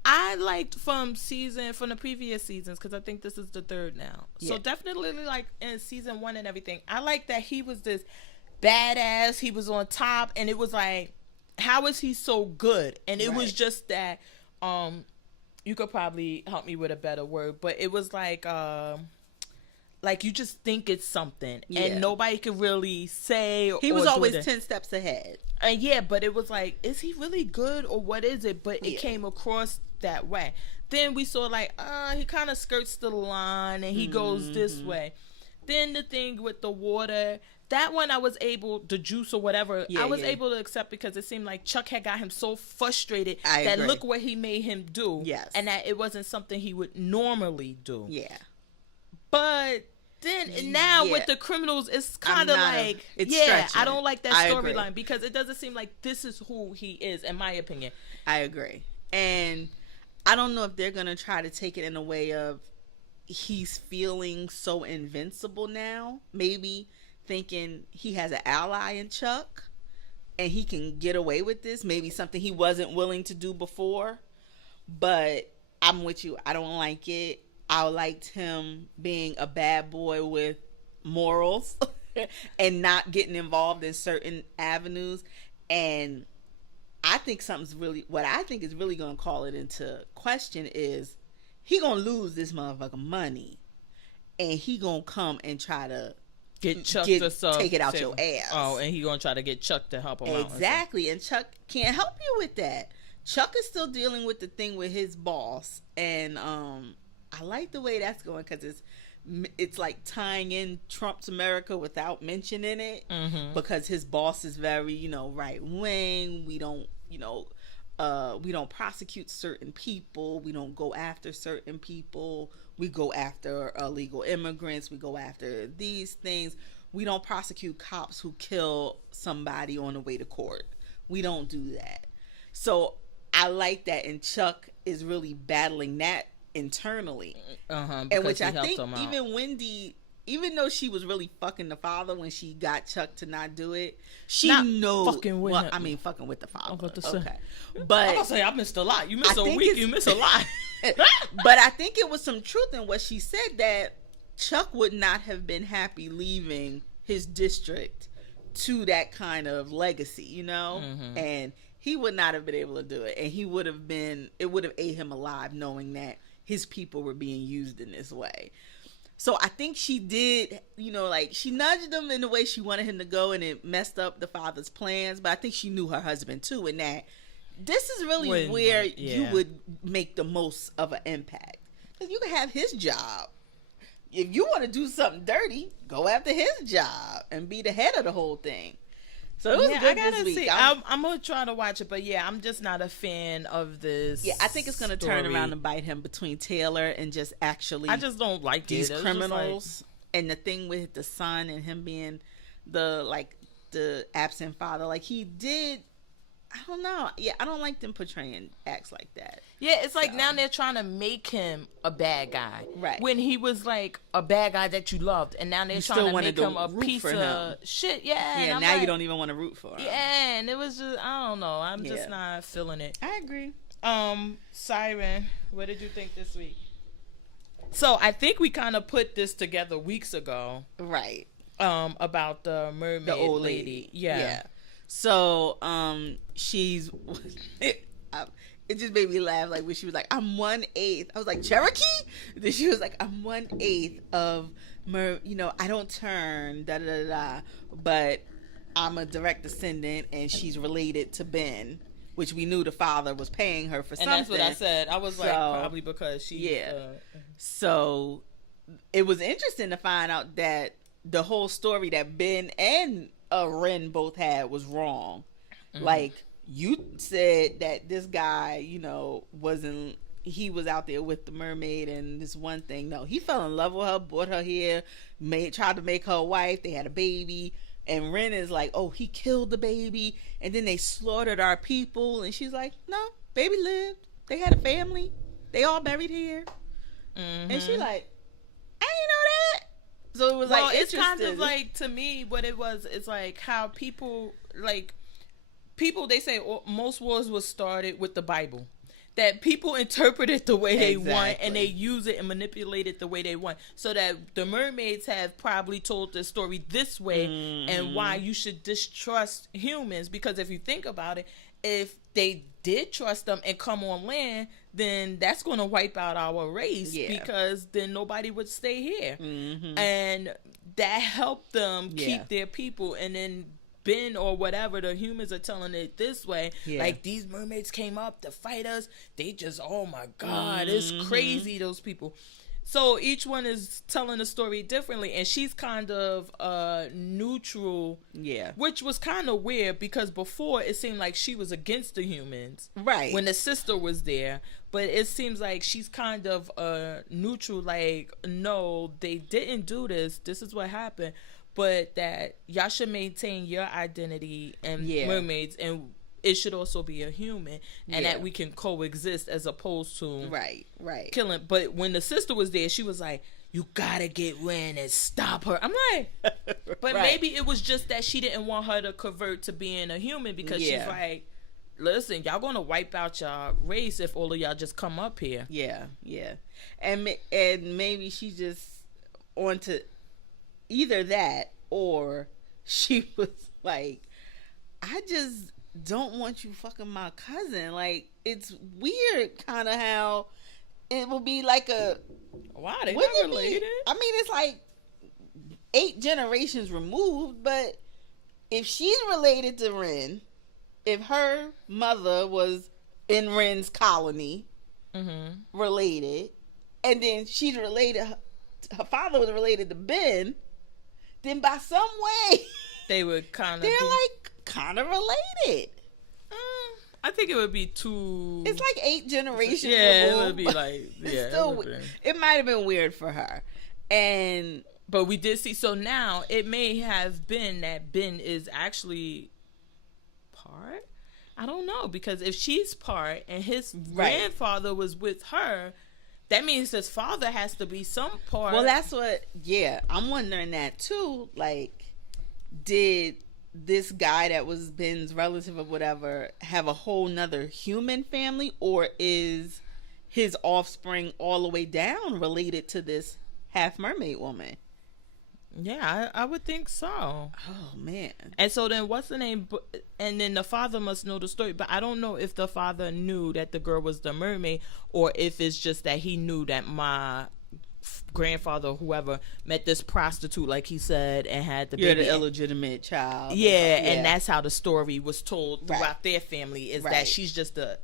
I liked from the previous seasons, because I think this is the third now. Yeah. So definitely like in season 1 and everything, I like that he was this badass. He was on top, and it was like, how is he so good? And it was just that, you could probably help me with a better word, but it was like you just think it's something, and nobody could really say. He was always 10 steps ahead. And but it was like, is he really good or what is it? But it came across that way. Then we saw like, he kind of skirts the line and he goes this way. Then the thing with the water, that one I was able, the juice or whatever, I was able to accept, because it seemed like Chuck had got him so frustrated that look what he made him do. Yes. And that it wasn't something he would normally do. Yeah. But then now with the criminals, it's kind of like, stretching. I don't like that storyline, because it doesn't seem like this is who he is, in my opinion. I agree. And I don't know if they're going to try to take it in a way of he's feeling so invincible now, maybe thinking he has an ally in Chuck and he can get away with this, maybe something he wasn't willing to do before. But I'm with you. I don't like it. I liked him being a bad boy with morals and not getting involved in certain avenues. And I think what I think is really going to call it into question is he going to lose this motherfucker money, and he going to come and try to get Chuck to take it out your ass. Oh, and he going to try to get Chuck to help him out. Exactly. And Chuck can't help you with that. Chuck is still dealing with the thing with his boss. And, I like the way that's going, because it's like tying in Trump's America without mentioning it, because his boss is very, right wing. We don't, we don't prosecute certain people. We don't go after certain people. We go after illegal immigrants. We go after these things. We don't prosecute cops who kill somebody on the way to court. We don't do that. So I like that, and Chuck is really battling that internally, and which I think even Wendy, even though she was really fucking the father when she got Chuck to not do it, she knows. Fucking with him. Fucking with the father. Okay, but I'm gonna say I missed a lot. You missed a week. You missed a lot. But I think it was some truth in what she said, that Chuck would not have been happy leaving his district to that kind of legacy, and he would not have been able to do it, and it would have ate him alive knowing that his people were being used in this way. So I think she did, like she nudged him in the way she wanted him to go, and it messed up the father's plans. But I think she knew her husband too, and that this is really where you would make the most of an impact. Because you can have his job. If you want to do something dirty, go after his job and be the head of the whole thing. So it was good I gotta this week. see. I'm gonna try to watch it, but I'm just not a fan of this. Yeah, I think it's gonna turn around and bite him between Taylor and just actually. I just don't like these criminals, and the thing with the son and him being the absent father. Like he did. I don't know. Yeah, I don't like them portraying acts like that. Yeah, it's like now they're trying to make him a bad guy. Right. When he was like a bad guy that you loved. And now they're trying to make him a piece of shit. Yeah. Yeah, now you don't even want to root for him. Yeah, and it was just, I don't know. I'm just not feeling it. I agree. Siren, what did you think this week? So I think we kind of put this together weeks ago. Right. About the mermaid, the old lady. Yeah. So, she's, it just made me laugh, like, when she was like, I'm 1/8. I was like, Cherokee? Then she was like, I'm 1/8 of, I don't turn, but I'm a direct descendant, and she's related to Ben, which we knew the father was paying her for something. And that's what I said. I was like, probably because she... Yeah. So, it was interesting to find out that the whole story that Ben and Ren both had was wrong. Mm-hmm. Like, you said that this guy, he was out there with the mermaid and this one thing. No, he fell in love with her, brought her here, tried to make her a wife. They had a baby. And Ren is like, oh, he killed the baby. And then they slaughtered our people. And she's like, no, baby lived. They had a family. They all buried here. Mm-hmm. And she's like, I didn't know that. So it was it's kind of like, to me, what it was, it's like how people, they say most wars was started with the Bible. That people interpret it the way they want, and they use it and manipulate it the way they want. So that the mermaids have probably told the story this way, and why you should distrust humans. Because if you think about it, if they did trust them and come on land, then that's going to wipe out our race, because then nobody would stay here. Mm-hmm. And that helped them keep their people. And then Ben or whatever, the humans are telling it this way. Like, these mermaids came up to fight us. They just, oh my God, it's crazy, those people. So each one is telling the story differently, and she's kind of neutral. Yeah. Which was kind of weird, because before it seemed like she was against the humans. Right. When the sister was there. But it seems like she's kind of neutral, like, no, they didn't do this. This is what happened. But that y'all should maintain your identity and mermaids, and it should also be a human, and that we can coexist as opposed to killing. But when the sister was there, she was like, you gotta get Ren and stop her. I'm like, but maybe it was just that she didn't want her to convert to being a human, because she's like, listen, y'all gonna wipe out y'all race if all of y'all just come up here. And maybe she just on to either that, or she was like, I just don't want you fucking my cousin. Like, it's weird kind of how it will be like a, wow, they not related. I mean, it's like 8 generations removed, but if she's related to Ren, if her mother was in Ren's colony, related, and then she's related, her father was related to Ben, then by some way they would kind of kind of related. I think it would be too. It's like 8 generations. Yeah, removed, it would be like. Yeah, still, it might have been weird for her, but we did see. So now it may have been that Ben is actually part. I don't know, because if she's part and his grandfather was with her, that means his father has to be some part. Well, that's what. Yeah, I'm wondering that too. Like, did this guy that was Ben's relative or whatever have a whole nother human family, or is his offspring all the way down related to this half mermaid woman? Yeah, I would think so. Oh man. And so then what's the name? And then the father must know the story, but I don't know if the father knew that the girl was the mermaid, or if it's just that he knew that my grandfather or whoever met this prostitute, like he said, and had the You're baby. the illegitimate child. Yeah, and that's how the story was told throughout their family, is Right. that she's just the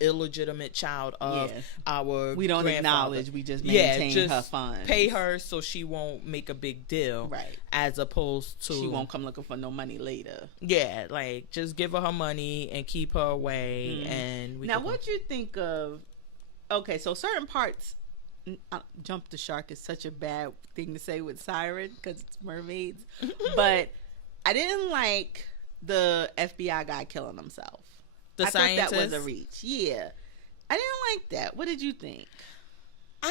illegitimate child of our We don't acknowledge, we just maintain her funds. Pay her so she won't make a big deal. Right. As opposed to... She won't come looking for no money later. Yeah, like, just give her money and keep her away. And now, what you think of... Okay, so certain parts... Jump the shark is such a bad thing to say with Siren because it's mermaids, but I didn't like the FBI guy killing himself. I thought that was a reach. Yeah, I didn't like that. What did you think?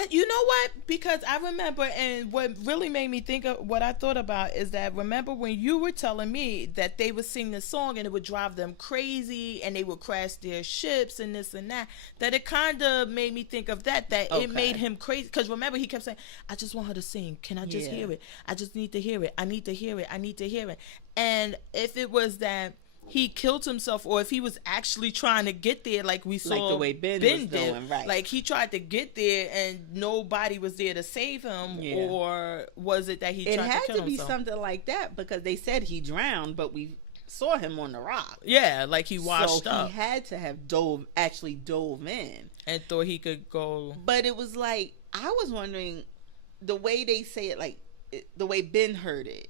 You know what? Because I remember, and what really made me think of what I thought about is that, remember when you were telling me that they would sing the song and it would drive them crazy and they would crash their ships and this and that it kind of made me think of that it made him crazy. Because remember, he kept saying, I just want her to sing. Can I just hear it? I just need to hear it. I need to hear it. I need to hear it. And if it was that he killed himself, or if he was actually trying to get there, like we saw, like the way Ben was doing, right? Like he tried to get there and nobody was there to save him, or was it that he tried to kill himself? It had to be something like that, because they said he drowned, but we saw him on the rock. Yeah, like he washed up. So he had to have dove in and thought he could go. But it was like, I was wondering, the way they say it, like the way Ben heard it,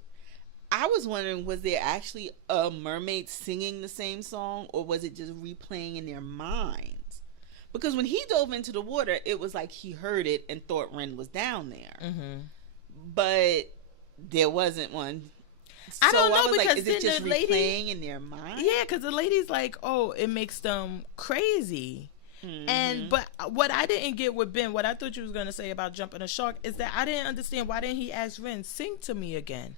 I was wondering, was there actually a mermaid singing the same song, or was it just replaying in their minds? Because when he dove into the water, it was like he heard it and thought Ren was down there. Mm-hmm. But there wasn't one. I don't know, because like, is it just replaying in their mind? Yeah, because the lady's like, oh, it makes them crazy. Mm-hmm. But what I didn't get with Ben, what I thought you was going to say about jumping a shark, is that I didn't understand, why didn't he ask Ren, sing to me again?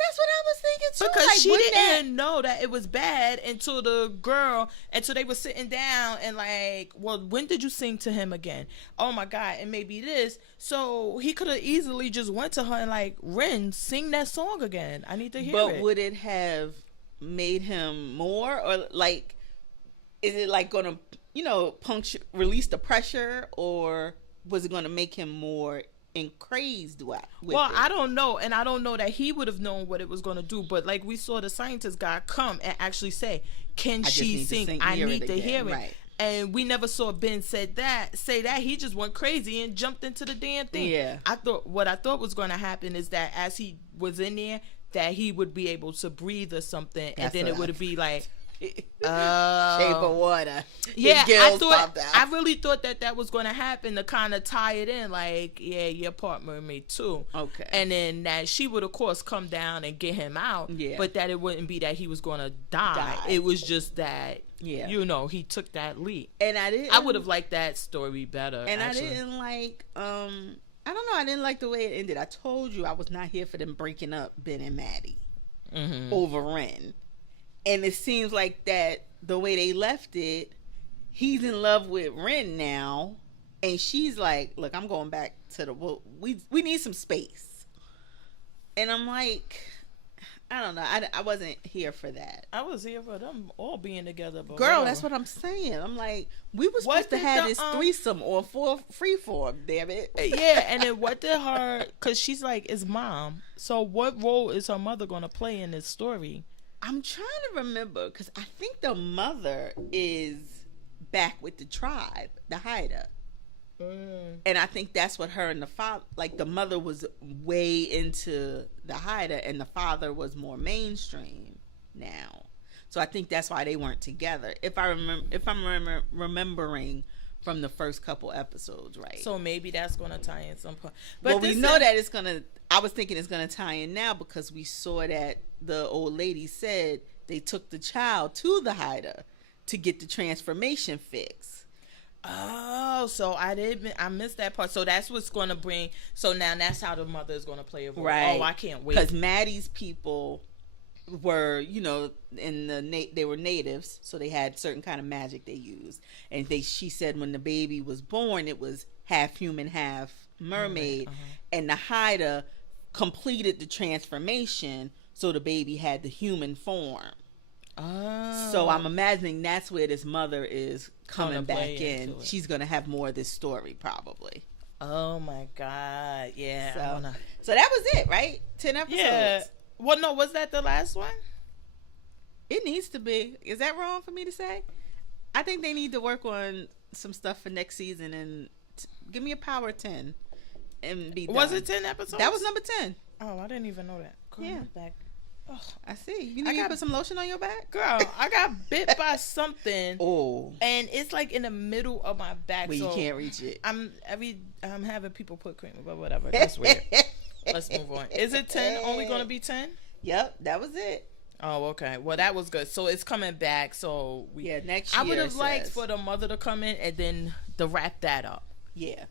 That's what I was thinking too. Because like, she didn't know that it was bad until they were sitting down and like, well, when did you sing to him again? Oh my God, and maybe this. So he could have easily just went to her and like, Ren, sing that song again. I need to hear it. But would it have made him more, or like, is it like going to, release the pressure, or was it going to make him more crazed with it? I don't know, and I don't know that he would have known what it was going to do, but like we saw the scientist guy come and actually say, can she sing? I need to hear it. Right. And we never saw Ben say that. He just went crazy and jumped into the damn thing. Yeah. What I thought was going to happen is that as he was in there, that he would be able to breathe or something, and then it would be like, shape of water. Yeah, I really thought that was going to happen, to kind of tie it in, like, yeah, you're part mermaid too. Okay. And then that she would of course come down and get him out. Yeah. But that it wouldn't be that he was going to die. It was just that, he took that leap. And I would have liked that story better. And actually. I didn't like, I don't know, I didn't like the way it ended. I told you I was not here for them breaking up Ben and Maddie over Ren. And it seems like that the way they left it, he's in love with Ren now, and she's like, look, I'm going back to we need some space. And I'm like, I don't know, I wasn't here for that. I was here for them all being together. But girl, that's what I'm saying. I'm like, we were supposed to have this threesome or freeform, damn it. Yeah, and then what did her, because she's like, it's mom, so what role is her mother going to play in this story? I'm trying to remember, because I think the mother is back with the tribe, the Haida. And I think that's what her and the father, like the mother was way into the Haida and the father was more mainstream now. So I think that's why they weren't together. If I'm remembering from the first couple episodes, right? So maybe that's going to tie in some point. But we know that it's going to, I was thinking it's going to tie in now, because we saw that the old lady said they took the child to the Haida to get the transformation fix. Oh, so I missed that part. So that's what's going to bring, so now that's how the mother is going to play a role. Right. Oh, I can't wait. Because Maddie's people were, they were natives, so they had certain kind of magic they used. And she said when the baby was born, it was half human, half mermaid. And the Haida completed the transformation, so the baby had the human form. Oh. So I'm imagining that's where this mother is coming back in. She's going to have more of this story, probably. Oh my God. Yeah. So that was it, right? 10 episodes. Yeah. Well, no, was that the last one? It needs to be. Is that wrong for me to say? I think they need to work on some stuff for next season and give me a power 10 and be done. Was it 10 episodes? That was number 10. Oh, I didn't even know that. Girl, Yeah. my back. Oh, I see. You need to put some lotion on your back? girl, I got bit by something. Oh. And it's like in the middle of my back. Well, you so can't reach it. I'm having people put cream, but whatever. That's weird. Let's move on. Is it 10? Only going to be 10? Yep, that was it. Oh, okay. Well, that was good. So it's coming back. So next year. I would have liked for the mother to come in and then to wrap that up. Yeah.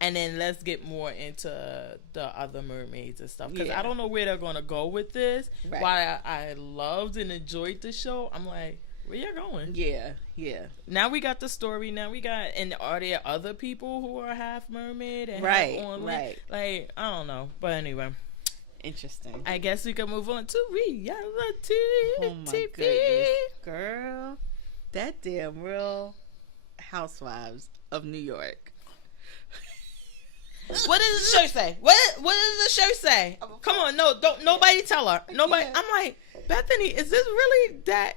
And then let's get more into the other mermaids and stuff. Because I don't know where they're going to go with this. Right. While I loved and enjoyed the show, I'm like, where you going? Yeah, yeah. Now we got the story. Now we got, and are there other people who are half mermaid? And half on right. Like, I don't know. But anyway. Interesting. I guess we can move on to reality Oh my TV. goodness. Girl, that damn Real Housewives of New York. What does the shirt say? What does the shirt say? Come on, don't nobody tell her. Nobody. I'm like, Bethenny, is this really that?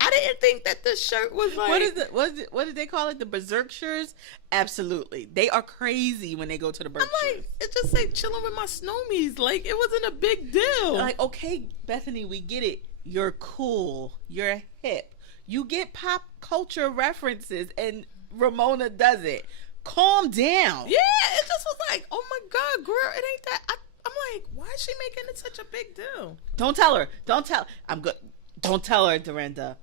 I didn't think that the shirt was like. What did they call it? The berserkers? Absolutely, they are crazy when they go to the berserkers. I'm like, it's just like chilling with my snowmies. Like it wasn't a big deal. Like, okay, Bethenny, we get it. You're cool. You're hip. You get pop culture references, and Ramona does it. Calm down. Yeah, it just was like, oh my God, girl, it ain't that. I'm like, why is she making it such a big deal? Don't tell her. I'm good. Don't tell her, Dorinda.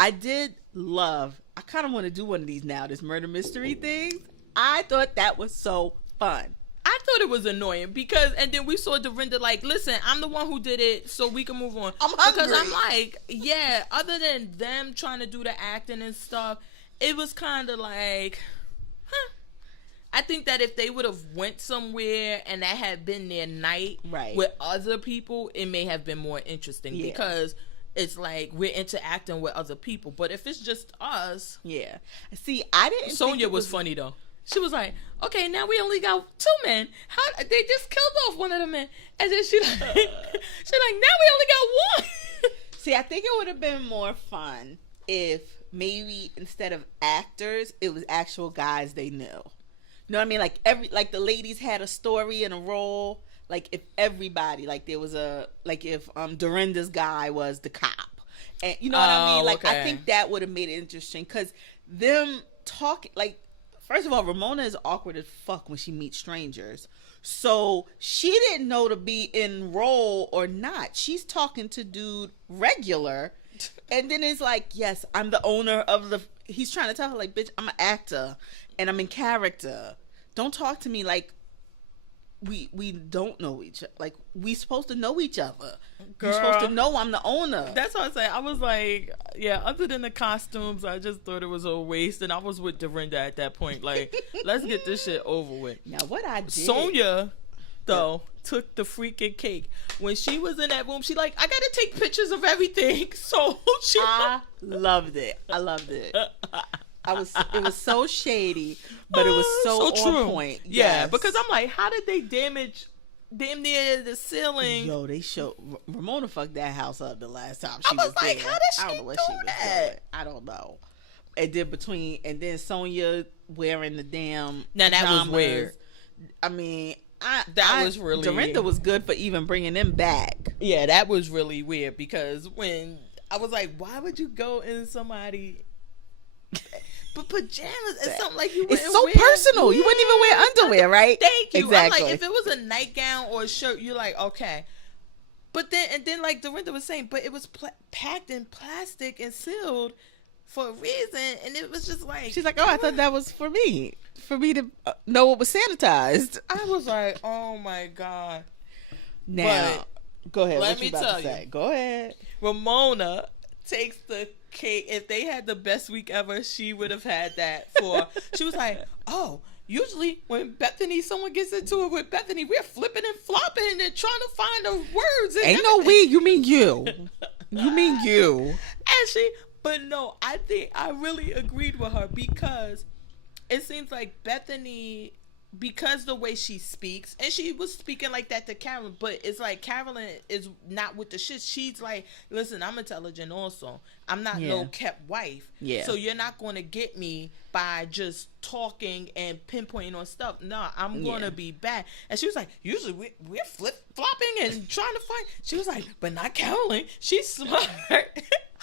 I kind of want to do one of these now, this murder mystery thing. I thought that was so fun. I thought it was annoying because, and then we saw Dorinda like, listen, I'm the one who did it, so we can move on. I'm hungry. Because I'm like, yeah, other than them trying to do the acting and stuff, it was kind of like, I think that if they would have went somewhere and that had been their night with other people, it may have been more interesting because it's like we're interacting with other people. But if it's just us, See, I didn't. Sonya was funny though. She was like, "Okay, now we only got 2 men. How they just killed off one of the men?" And then she like, now we only got 1. See, I think it would have been more fun if maybe instead of actors, it was actual guys they knew. You know what I mean? Like the ladies had a story and a role. Like if everybody, like there was if Dorinda's guy was the cop, and you know what I mean? Like I think that would have made it interesting because them talking. Like first of all, Ramona is awkward as fuck when she meets strangers, so she didn't know to be in role or not. She's talking to dude regular, and then it's like, yes, I'm the owner of the. He's trying to tell her like, bitch, I'm an actor. And I'm in character. Don't talk to me like we don't know each other. Like we supposed to know each other. Girl, you're supposed to know I'm the owner. That's what I say. I was like, yeah. Other than the costumes, I just thought it was a waste, and I was with Dorinda at that point. Like, let's get this shit over with. Now what I did, Sonya, though, took the freaking cake when she was in that room. She like, I gotta take pictures of everything. So I loved it. It was so shady, but it was so true. On point. Yeah, because I'm like, how did they damage damn near the ceiling? Yo, they showed Ramona fucked that house up the last time she was like, there. how did she do that? I don't know. And then Sonya wearing the damn now that pajamas. was weird. I mean, that was really Dorinda was good for even bringing them back. Yeah, that was really weird because when I was like, why would you go in somebody? But pajamas is something like you wouldn't It's so wear. personal. You wouldn't even wear underwear, right? Thank you. Exactly. I'm like, if it was a nightgown or a shirt, you're like, okay. But then like Dorinda was saying, but it was packed in plastic and sealed for a reason, and it was just like, she's like, oh, I thought that was for me to know it was sanitized. I was like, oh my God. Now, go ahead. Let what me you about tell to you. say? Go ahead. Ramona takes the cake. If they had the best week ever, she would have had that for. She was like, oh, usually when someone gets into it with Bethenny, we're flipping and flopping and trying to find the words. And ain't no we, you mean you. You mean you. But no, I think I really agreed with her because it seems like Bethenny because the way she speaks, and she was speaking like that to Carolyn, but it's like Carolyn is not with the shit. She's like, listen, I'm intelligent also. I'm not no kept wife. Yeah. So you're not going to get me by just talking and pinpointing on stuff. No, I'm going to be bad. And she was like, usually we're flip-flopping and trying to fight. She was like, but not Carolyn. She's smart.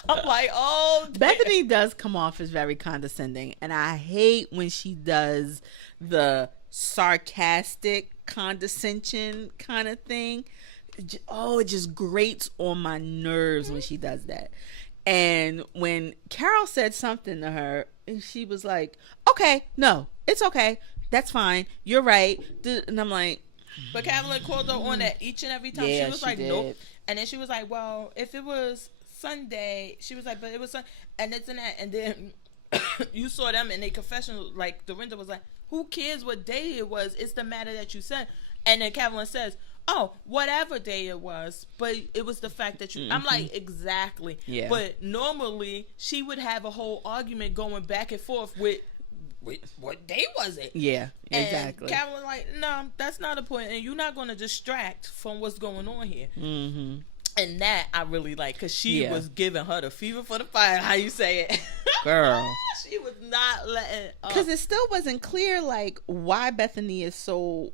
I'm like, oh, damn. Bethenny does come off as very condescending, and I hate when she does the sarcastic condescension kind of thing. It just grates on my nerves when she does that. And when Carol said something to her, and she was like, okay, no, it's okay, that's fine, you're right, and I'm like, but Carolyn called her on that each and every time. She was like, nope. And then she was like, well, if it was Sunday, she was like, but it was Sunday, and it's in that. And then you saw them in a confessional, like Dorinda was like, who cares what day it was? It's the matter that you said. And then Carolyn says, oh, whatever day it was, but it was the fact that you. I'm like, exactly. Yeah. But normally she would have a whole argument going back and forth with what day was it? Yeah, exactly. And Carolyn like, no, that's not the point, and you're not going to distract from what's going on here. Mm-hmm. And that I really like, because she was giving her the fever for the fire, how you say it. Girl. She was not letting up. Because it still wasn't clear, like, why Bethenny is so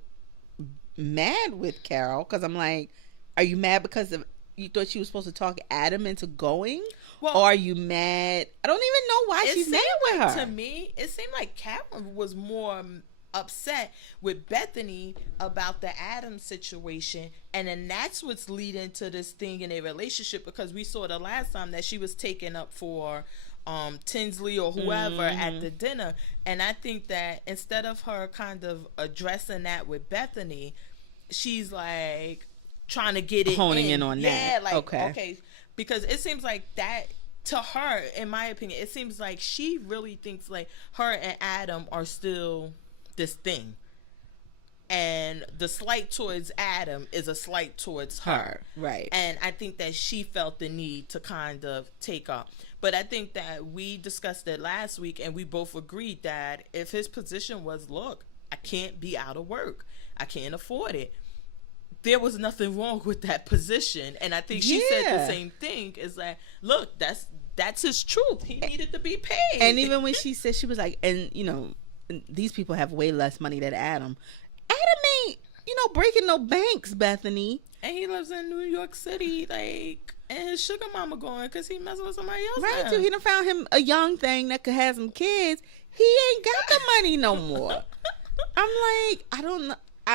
mad with Carol. Because I'm like, are you mad because of you thought she was supposed to talk Adam into going? Well, or are you mad? I don't even know why she's mad with her. To me, it seemed like Carol was more upset with Bethenny about the Adam situation, and then that's what's leading to this thing in a relationship, because we saw the last time that she was taken up for Tinsley or whoever at the dinner. And I think that instead of her kind of addressing that with Bethenny, she's like trying to get it honing in on that. Yeah, like okay, because it seems like that to her, in my opinion, it seems like she really thinks like her and Adam are still this thing, and the slight towards Adam is a slight towards her, right? And I think that she felt the need to kind of take up. But I think that we discussed it last week, and we both agreed that if his position was, look, I can't be out of work, I can't afford it, there was nothing wrong with that position. And I think she said the same thing, is that, look, that's his truth. He needed to be paid. And even when she said, she was like, and you know, these people have way less money than Adam. Adam ain't, breaking no banks, Bethenny. And he lives in New York City, like, and his sugar mama going because he messing with somebody else. Right, too. He done found him a young thing that could have some kids. He ain't got the money no more. I'm like, I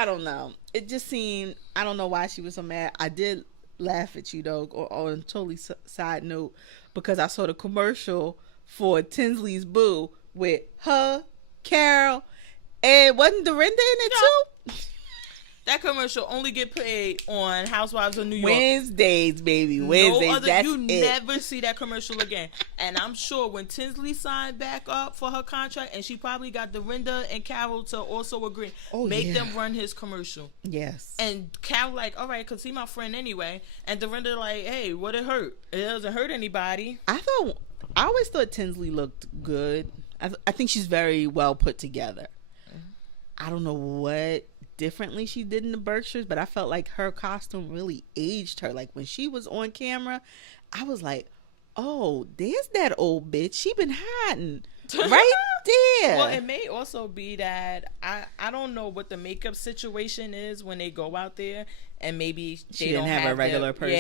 don't know. It just seemed, I don't know why she was so mad. I did laugh at you, though, on a totally side note, because I saw the commercial for Tinsley's Boo with her, Carol, and wasn't Dorinda in it too? That commercial only get played on Housewives of New York. Wednesdays, baby. Wednesdays. You never see that commercial again. And I'm sure when Tinsley signed back up for her contract, and she probably got Dorinda and Carol to also agree, make them run his commercial. Yes. And Carol like, all right, because he's my friend anyway. And Dorinda like, hey, what it hurt? It doesn't hurt anybody. I always thought Tinsley looked good. I think she's very well put together. I don't know what differently she did in the Berkshires, but I felt like her costume really aged her. Like when she was on camera, I was like, oh, there's that old bitch. She been hiding right there. Well, it may also be that I don't know what the makeup situation is when they go out there, and maybe she didn't have a regular person.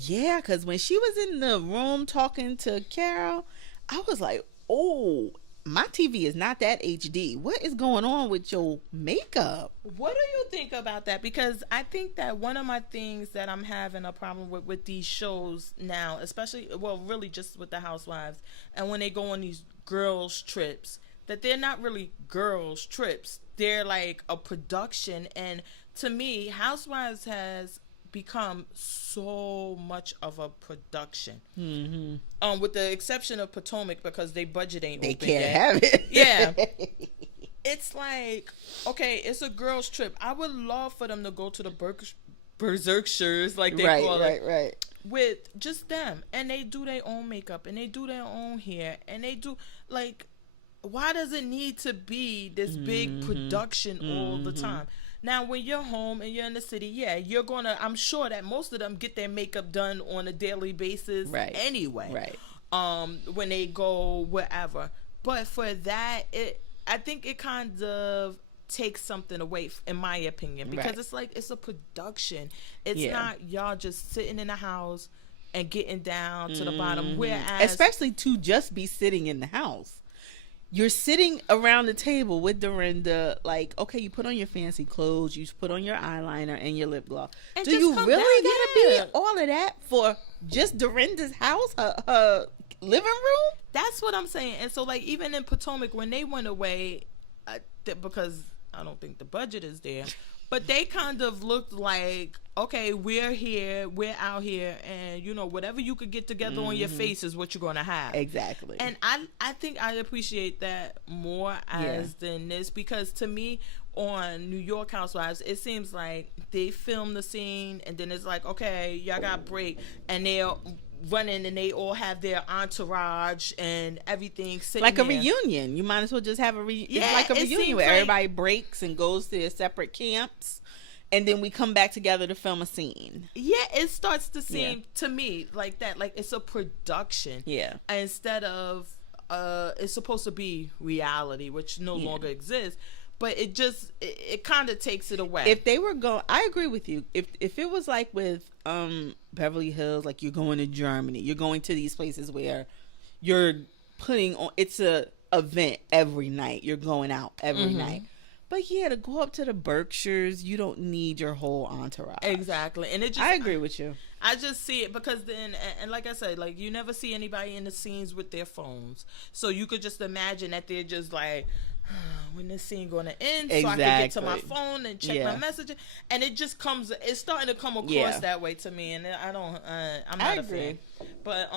Yeah, because when she was in the room talking to Carol, I was like, oh, my TV is not that HD. What is going on with your makeup? What do you think about that? Because I think that one of my things that I'm having a problem with these shows now, especially, well, really just with the Housewives, and when they go on these girls trips, that they're not really girls trips. They're like a production. And to me, Housewives has become so much of a production, with the exception of Potomac, because they budget ain't they open can't yet. have it. Yeah. It's like, okay, it's a girls trip. I would love for them to go to the Berkshires, like they call it, right, with just them, and they do their own makeup, and they do their own hair, and they do, like, why does it need to be this big production all the time? Now, when you're home and you're in the city, yeah, I'm sure that most of them get their makeup done on a daily basis anyway. Right. When they go wherever. But for that, I think it kind of takes something away, in my opinion, because it's like, it's a production. It's not y'all just sitting in the house and getting down to the bottom. Whereas, especially to just be sitting in the house. You're sitting around the table with Dorinda, like, okay, you put on your fancy clothes, you put on your eyeliner and your lip gloss. Do you really gotta be all of that for just Dorinda's house, her living room? That's what I'm saying. And so, like, even in Potomac, when they went away, because I don't think the budget is there, but they kind of looked like, okay, we're here, we're out here, and, you know, whatever you could get together on your face is what you're going to have. Exactly. And I think I appreciate that more than this, because to me, on New York Housewives, it seems like they film the scene, and then it's like, okay, y'all got break, and they'll running and they all have their entourage and everything sitting like a there. Reunion. You might as well just have a reunion. It's like a reunion where everybody breaks and goes to their separate camps, and then we come back together to film a scene. Yeah, it starts to seem to me like that, like it's a production. Yeah. Instead of it's supposed to be reality, which no longer exists. But it kind of takes it away. If they were going, I agree with you. If it was like with Beverly Hills, like you're going to Germany, you're going to these places where you're putting on, it's a event every night. You're going out every night. But yeah, to go up to the Berkshires, you don't need your whole entourage. Exactly. And it just, I agree with you. I just see it because then, and like I said, like you never see anybody in the scenes with their phones. So you could just imagine that they're just like, when this scene going to end, so I can get to my phone and check my messages, and it just comes. It's starting to come across that way to me, and I'm not a fan. But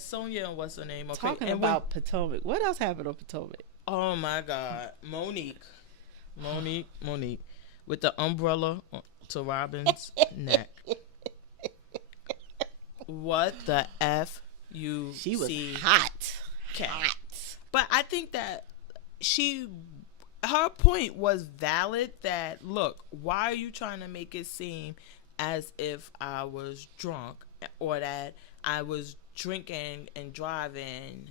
Sonia and what's her name? Okay, talking about Potomac. What else happened on Potomac? Oh my God, Monique, with the umbrella to Robin's neck. What the F you? She was hot. But I think that her point was valid, that look, why are you trying to make it seem as if I was drunk or that I was drinking and driving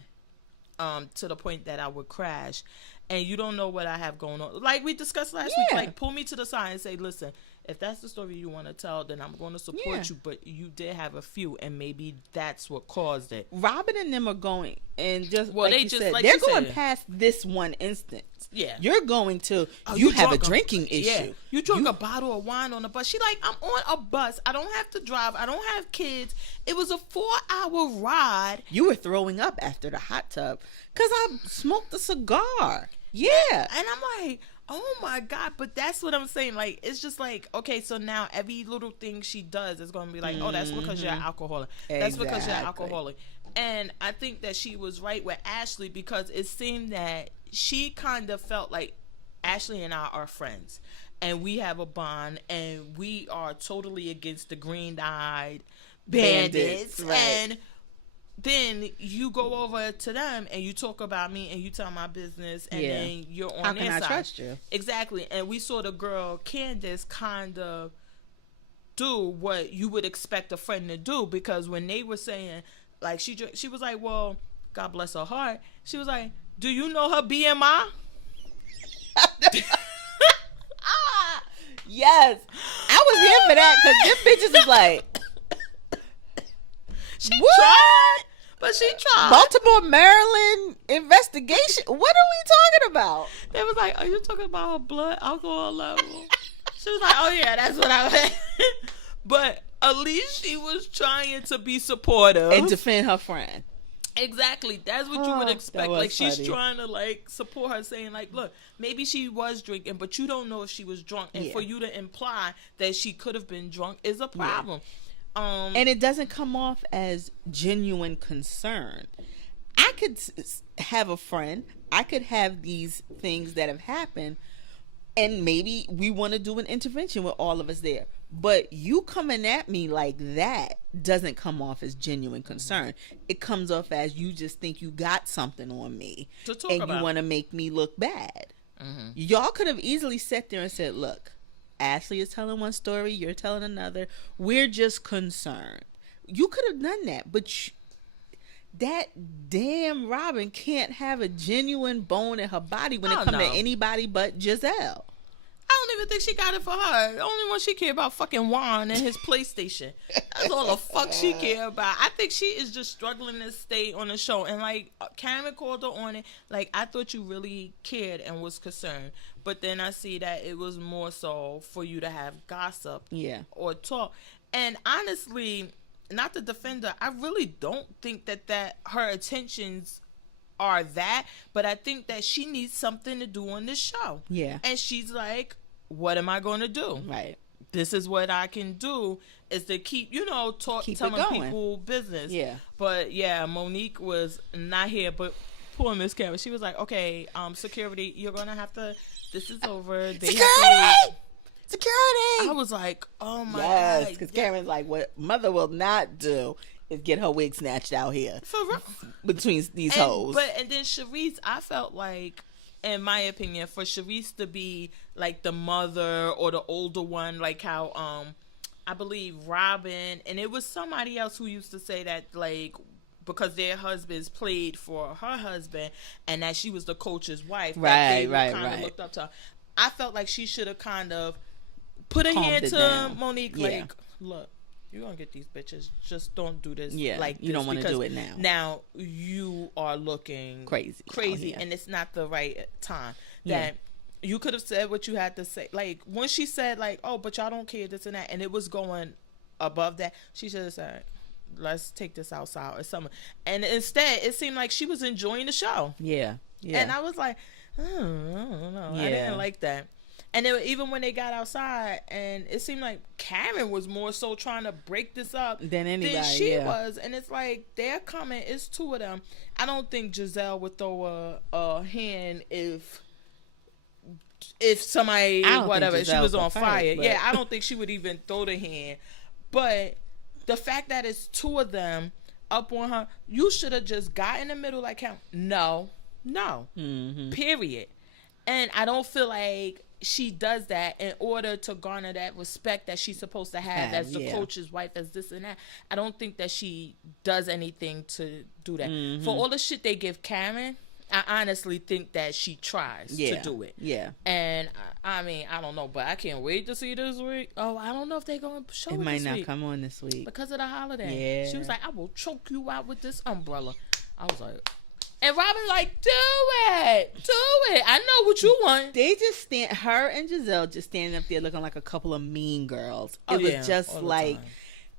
to the point that I would crash, and you don't know what I have going on, like we discussed last week. Like, pull me to the side and say, listen, if that's the story you want to tell, then I'm going to support you, but you did have a few, and maybe that's what caused it. Robin and them are going, and just they're going past this one instance. Yeah. You're going to, you have a drinking issue. Yeah. You drunk a bottle of wine on the bus. She like, I'm on a bus. I don't have to drive. I don't have kids. It was a 4-hour ride. You were throwing up after the hot tub because I smoked a cigar. Yeah. And I'm like, oh my God. But that's what I'm saying. Like, it's just like, okay, so now every little thing she does is going to be like, oh, that's because you're an alcoholic. That's because you're an alcoholic. And I think that she was right with Ashley, because it seemed that she kind of felt like Ashley and I are friends, and we have a bond, and we are totally against the green-eyed bandits. Right. And then you go over to them and you talk about me and you tell my business, and then you're on their side. How can I trust you? Exactly. And we saw the girl Candace kind of do what you would expect a friend to do, because when they were saying, like, she was like, well, God bless her heart, she was like, do you know her BMI? Yes. I was here for that, because them bitches is like, she tried. But she tried. Baltimore, Maryland investigation. What are we talking about? They was like, are you talking about her blood alcohol level? She was like, oh yeah, that's what I meant. But at least she was trying to be supportive and defend her friend. Exactly. That's what you would expect. Like, she's trying to, like, support her, saying, like, look, maybe she was drinking, but you don't know if she was drunk. And for you to imply that she could have been drunk is a problem. And it doesn't come off as genuine concern. I could have a friend. I could have these things that have happened, and maybe we want to do an intervention with all of us there. But you coming at me like that doesn't come off as genuine concern. It comes off as you just think you got something on me and you want to make me look bad. Y'all could have easily sat there and said, look, Ashley is telling one story, you're telling another. We're just concerned. You could have done that, but that damn Robin can't have a genuine bone in her body when it comes to anybody but Giselle. I don't even think she got it for her. The only one she care about fucking Juan and his PlayStation. That's all the fuck she care about. I think she is just struggling to stay on the show. And like Kameron called her on it. Like, I thought you really cared and was concerned. But then I see that it was more so for you to have gossip or talk. And honestly, not to defend her, I really don't think that her intentions are that, but I think that she needs something to do on this show. Yeah. And she's like, what am I going to do? Right. This is what I can do, is to keep telling people business. Yeah. But yeah, Monique was not here, but poor Miss Kameron. She was like, okay, security, you're going to have to, this is over. Security! I was like, oh my God. Yes, because Kameron's like, what mother will not do is get her wig snatched out here between these hoes. And then Charisse, I felt like, in my opinion, for Charisse to be like the mother or the older one, like how I believe Robin, and it was somebody else who used to say that, like, because their husbands played for her husband and that she was the coach's wife, right, kind of looked up to her. I felt like she should have kind of put a hand to Monique, like, look, you're going to get these bitches. Just don't do this. Yeah, like you don't want to do it now. Now you are looking crazy, and it's not the right time. That you could have said what you had to say. Like, when she said, like, oh, but y'all don't care, this and that, and it was going above that, she should have said, let's take this outside or something. And instead, it seemed like she was enjoying the show. Yeah. And I was like, I don't know. I didn't like that. And even when they got outside, and it seemed like Kameron was more so trying to break this up than she was. And it's like, they're coming. It's two of them. I don't think Giselle would throw a hand if somebody, whatever, she was on fire. But... Yeah, I don't think she would even throw the hand. But the fact that it's two of them up on her, you should have just got in the middle like him. No. Period. And I don't feel like she does that in order to garner that respect that she's supposed to have as the coach's wife, as this and that. I don't think that she does anything to do that. For all the shit they give Kameron, I honestly think that she tries to do it. Yeah. And I mean, I don't know, but I can't wait to see this week. Oh, I don't know if they're going to show it this week. It might not come on this week. Because of the holiday. Yeah. She was like, I will choke you out with this umbrella. I was like... And Robin like, do it. I know what you want. They just stand, her and Giselle just standing up there looking like a couple of mean girls. It was just like,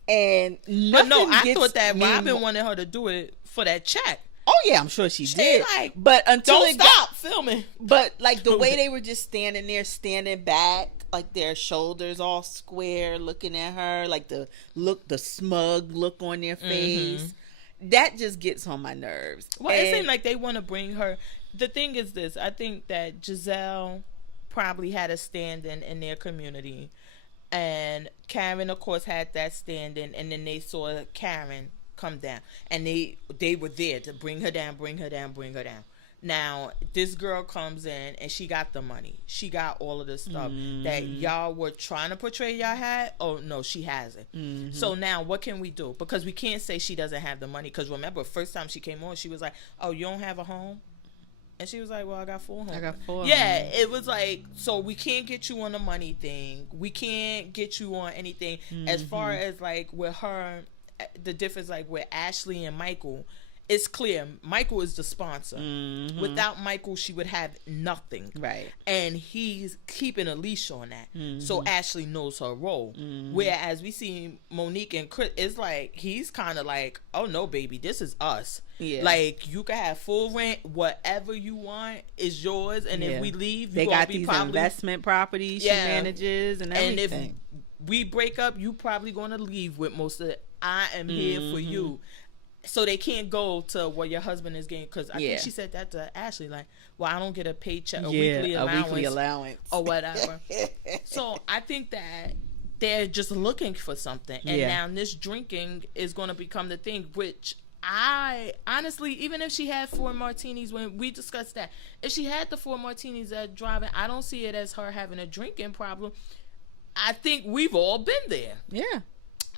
and but no, I thought that Robin wanted her to do it for that check. Oh yeah, I'm sure she did. Like, but until don't stop filming. But like the way they were just standing there, standing back, like their shoulders all square, looking at her, like the smug look on their face. That just gets on my nerves. Well, it seemed like they want to bring her. The thing is this. I think that Giselle probably had a stand-in in their community. And Kameron, of course, had that stand-in. And then they saw Kameron come down. And they were there to bring her down. Now, this girl comes in and she got the money. She got all of this stuff that y'all were trying to portray y'all had. Oh, no, she hasn't. So now what can we do? Because we can't say she doesn't have the money. Because remember, first time she came on, she was like, oh, you don't have a home? And she was like, well, I got 4 homes. Yeah, it was like, so we can't get you on the money thing. We can't get you on anything. As far as like with her, the difference like with Ashley and Michael, it's clear Michael is the sponsor. Without Michael, she would have nothing. Right. And he's keeping a leash on that. So Ashley knows her role. Whereas we see Monique and Chris, it's like, he's kind of like, oh no, baby, this is us. Yeah. Like, you can have full rent, whatever you want is yours. And if we leave, they got these investment properties she manages and everything. And if we break up, you probably going to leave with most of it. I am here for you. So they can't go to what your husband is getting, because I think she said that to Ashley, like, well, I don't get a paycheck, a weekly allowance or whatever. So I think that they're just looking for something. And now this drinking is going to become the thing, which I honestly, even if she had 4 martinis, when we discussed that, if she had the 4 martinis at driving, I don't see it as her having a drinking problem. I think we've all been there. Yeah.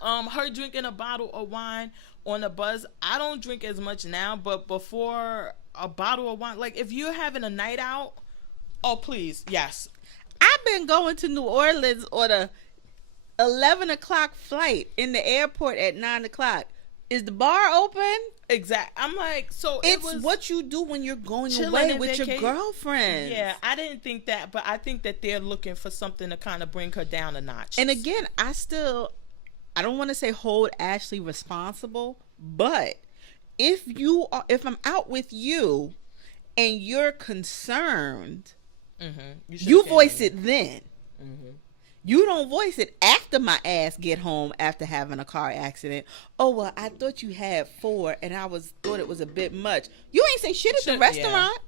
Her drinking a bottle of wine on a buzz. I don't drink as much now, but before, a bottle of wine, like if you're having a night out, oh please, yes. I've been going to New Orleans on a 11 o'clock flight in the airport at 9 o'clock. Is the bar open? Exactly. I'm like, so it's what you do when you're going away with your girlfriend. Yeah, I didn't think that, but I think that they're looking for something to kind of bring her down a notch. And again, I don't want to say hold Ashley responsible, but if I'm out with you and you're concerned, you voice it then. You don't voice it after my ass get home after having a car accident. Oh, well, I thought you had 4 and thought it was a bit much. You ain't say shit at the restaurant.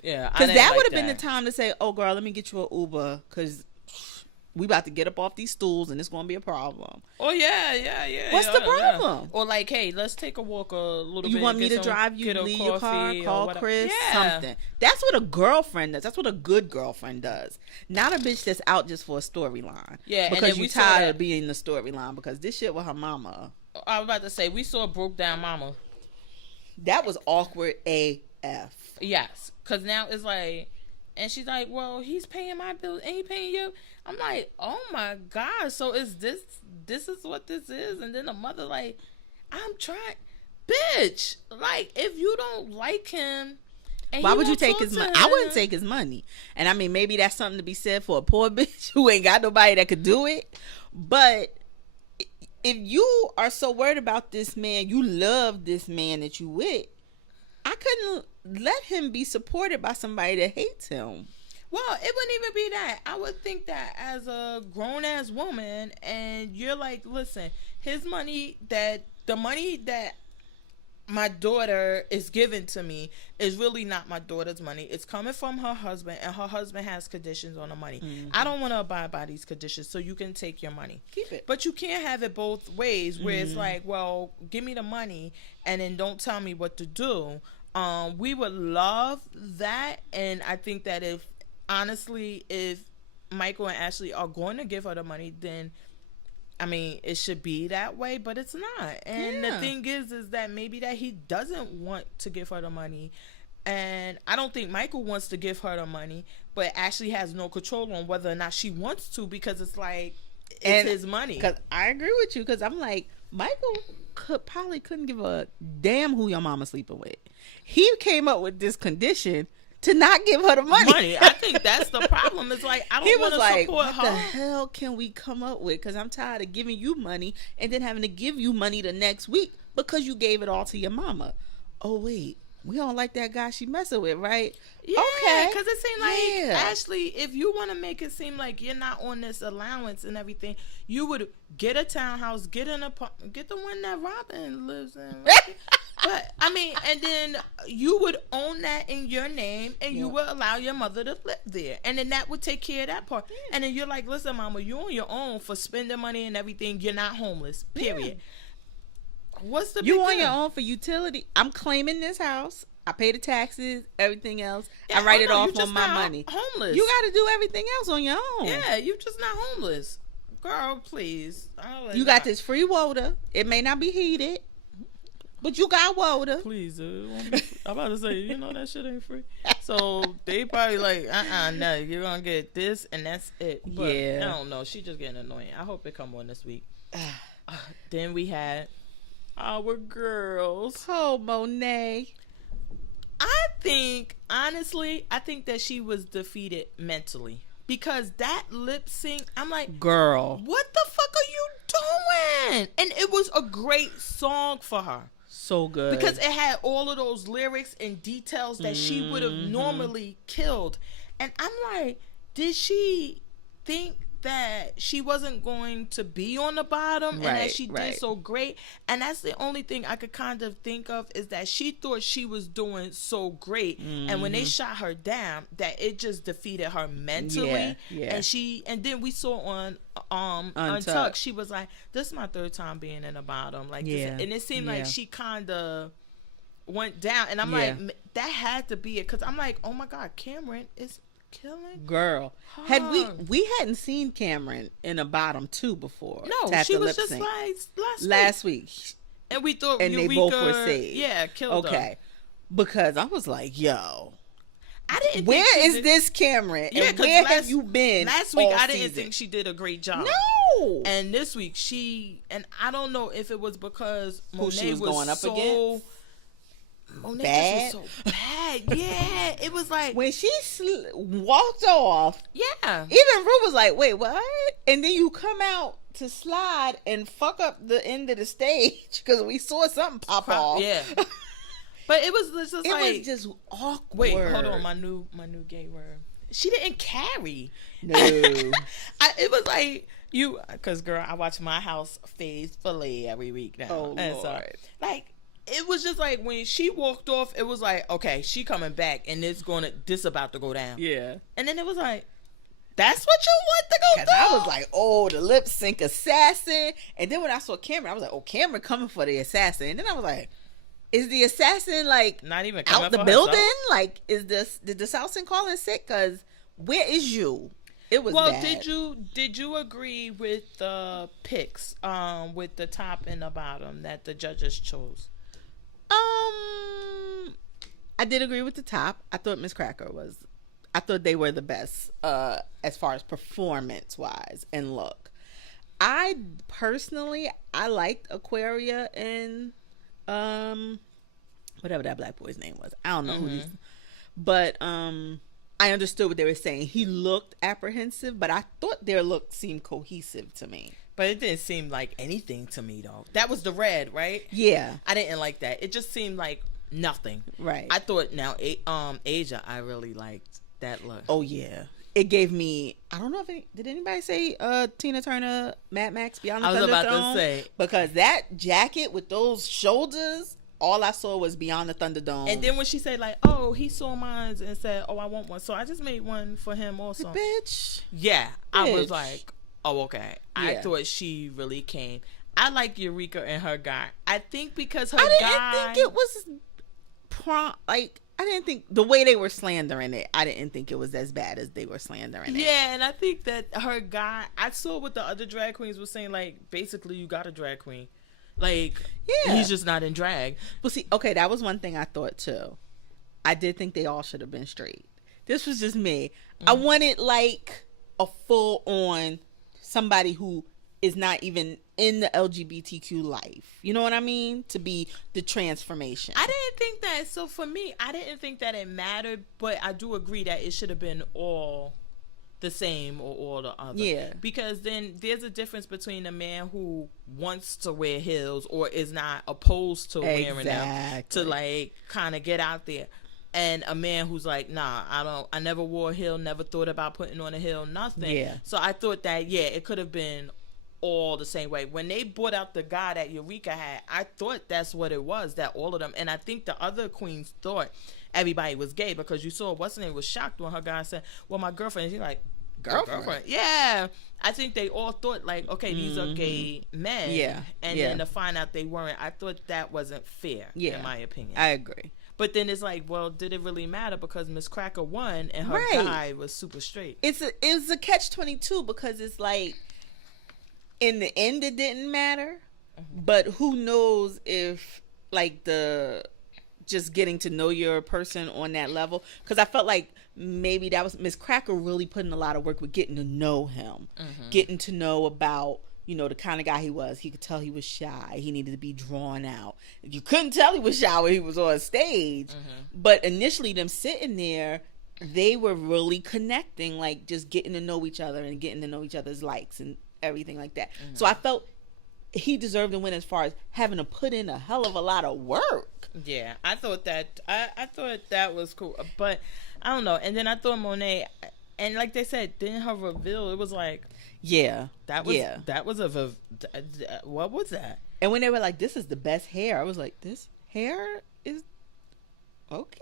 Yeah. Because that would have been the time to say, oh, girl, let me get you an Uber because we about to get up off these stools and it's going to be a problem. Oh, yeah. What's the problem? Yeah. Or like, hey, let's take a walk a little bit. You want me to drive you, leave your car, call Chris, something. That's what a girlfriend does. That's what a good girlfriend does. Not a bitch that's out just for a storyline. Yeah. Because you tired of being in the storyline because this shit with her mama. I was about to say, we saw Broke Down Mama. That was awkward AF. Yes. Because now it's like, and she's like, well, he's paying my bills and he paying you. I'm like, oh my God. So is this is what this is? And then the mother like, I'm trying. Bitch, like, if you don't like him. And why would you take his money? I wouldn't take his money. And I mean, maybe that's something to be said for a poor bitch who ain't got nobody that could do it. But if you are so worried about this man, you love this man that you with, I couldn't let him be supported by somebody that hates him. Well, it wouldn't even be that. I would think that as a grown-ass woman, and you're like, listen, the money that my daughter is giving to me is really not my daughter's money. It's coming from her husband, and her husband has conditions on the money. I don't want to abide by these conditions, so you can take your money. Keep it. But you can't have it both ways, where it's like, well, give me the money, and then don't tell me what to do. We would love that, and I think that if Michael and Ashley are going to give her the money, then I mean, it should be that way, but it's not. And the thing is that maybe that he doesn't want to give her the money. And I don't think Michael wants to give her the money, but Ashley has no control on whether or not she wants to, because it's like, it's his money. Because I agree with you, because I'm like, Michael probably couldn't give a damn who your mama sleeping with. He came up with this condition to not give her the money. I think that's the problem. It's like, I don't want to support her. What the hell can we come up with? Because I'm tired of giving you money and then having to give you money the next week because you gave it all to your mama. Oh, wait. We don't like that guy she messing with, right? Yeah, okay. Because it seemed like, Ashley, if you want to make it seem like you're not on this allowance and everything, you would get a townhouse, get an apartment, get the one that Robin lives in. Right? But, I mean, and then you would own that in your name, and you would allow your mother to live there. And then that would take care of that part. Yeah. And then you're like, listen, mama, you're on your own for spending money and everything. You're not homeless, period. Yeah. What's the big deal? You on your own for utility. I'm claiming this house. I pay the taxes, everything else. I write it off on my money. Homeless. You got to do everything else on your own. Yeah, you're just not homeless. Girl, please. You got this free water. It may not be heated, but you got water. Please, I'm about to say, that shit ain't free. So they probably like, no, you're gonna get this and that's it. But I don't know. She just getting annoying. I hope it come on this week. Then we had our girls. Oh, Monet. I think that she was defeated mentally. Because that lip sync, I'm like, girl, what the fuck are you doing? And it was a great song for her. So good. Because it had all of those lyrics and details that she would have normally killed. And I'm like, did she think that she wasn't going to be on the bottom, and that she did so great. And that's the only thing I could kind of think of, is that she thought she was doing so great, and when they shot her down, that it just defeated her mentally. And then we saw on Untucked, she was like, this is my third time being in the bottom, like this, and it seemed like she kind of went down, and I'm like, that had to be it, because I'm like, oh my god, Kameron is killing girl her. We hadn't seen Kameron in a bottom 2 before. No, she was just like last week, and we thought, and they both were saved. Killed her. Because I was like, yo, I didn't where is this Kameron, and where have you been last week? I didn't think she did a great job. No, and this week and I don't know if it was because Monet was going up against bad. Was so bad. Yeah, it was like when she walked off. Yeah, even Rue was like, "Wait, what?" And then you come out to slide and fuck up the end of the stage because we saw something pop off. Yeah, but it was just it like was just awkward. Wait, hold on, my new gay word. She didn't carry. No, it was like you, because girl, I watch My House faithfully every week now. Oh and Lord. So, like. It was just like when she walked off, it was like, okay, she coming back, and this about to go down. Yeah. And then it was like, that's what you want to go through? I was like, oh, the lip sync assassin. And then when I saw Kameron, I was like, oh, Kameron coming for the assassin. And then I was like, is the assassin like not even out the building? Herself? Like, did the South call in sick? Because where is you? It was bad. Did you agree with the picks with the top and the bottom that the judges chose? I did agree with the top. I thought Miss Cracker I thought they were the best as far as performance wise and look. I personally liked Aquaria and whatever that black boy's name was. I don't know who he's, but I understood what they were saying. He looked apprehensive, but I thought their look seemed cohesive to me. But it didn't seem like anything to me, though. That was the red, right? Yeah. I didn't like that. It just seemed like nothing. Right. I thought Asia, I really liked that look. Oh, yeah. It gave me, I don't know if did anybody say Tina Turner, Mad Max, Beyond the Thunderdome? I was about to say. Because that jacket with those shoulders, all I saw was Beyond the Thunderdome. And then when she said like, oh, he saw mine and said, oh, I want one. So I just made one for him also. Bitch. Yeah. I was like, oh, okay. Yeah. I thought she really came. I like Eureka and her guy. I think because her guy. I didn't think it was I didn't think the way they were slandering it. I didn't think it was as bad as they were slandering it. Yeah, and I think that her guy. I saw what the other drag queens were saying. Like, basically, you got a drag queen. Like, he's just not in drag. Well, see, okay, that was one thing I thought too. I did think they all should have been straight. This was just me. I wanted like a full on somebody who is not even in the LGBTQ life. You know what I mean? To be the transformation. I didn't think that. So for me, I didn't think that it mattered, but I do agree that it should have been all the same or all the other. Yeah. Because then there's a difference between a man who wants to wear heels or is not opposed to wearing them to like kind of get out there. And a man who's like, nah, I never wore a heel, never thought about putting on a heel, nothing. Yeah. So I thought that, it could have been all the same way. When they brought out the guy that Eureka had, I thought that's what it was, that all of them. And I think the other queens thought everybody was gay because you saw what's her name was shocked when her guy said, well, my girlfriend. She's like, girlfriend? Yeah. I think they all thought like, okay, these are gay men. Yeah. And then to find out they weren't, I thought that wasn't fair, in my opinion. I agree. But then it's like, well, did it really matter? Because Miss Cracker won and her guy was super straight. It's a catch-22 because it's like, in the end, it didn't matter. But who knows if, like, just getting to know your person on that level. Because I felt like maybe that was Miss Cracker really putting a lot of work with getting to know him. Getting to know about, the kind of guy he was. He could tell he was shy. He needed to be drawn out. You couldn't tell he was shy when he was on stage. But initially, them sitting there, they were really connecting, like, just getting to know each other and getting to know each other's likes and everything like that. So I felt he deserved to win as far as having to put in a hell of a lot of work. Yeah, I thought that I thought that was cool, but I don't know. And then I thought Monet, And like they said, didn't her reveal? It was like, yeah, that was what was that? And when they were like, "This is the best hair," I was like, "This hair is okay."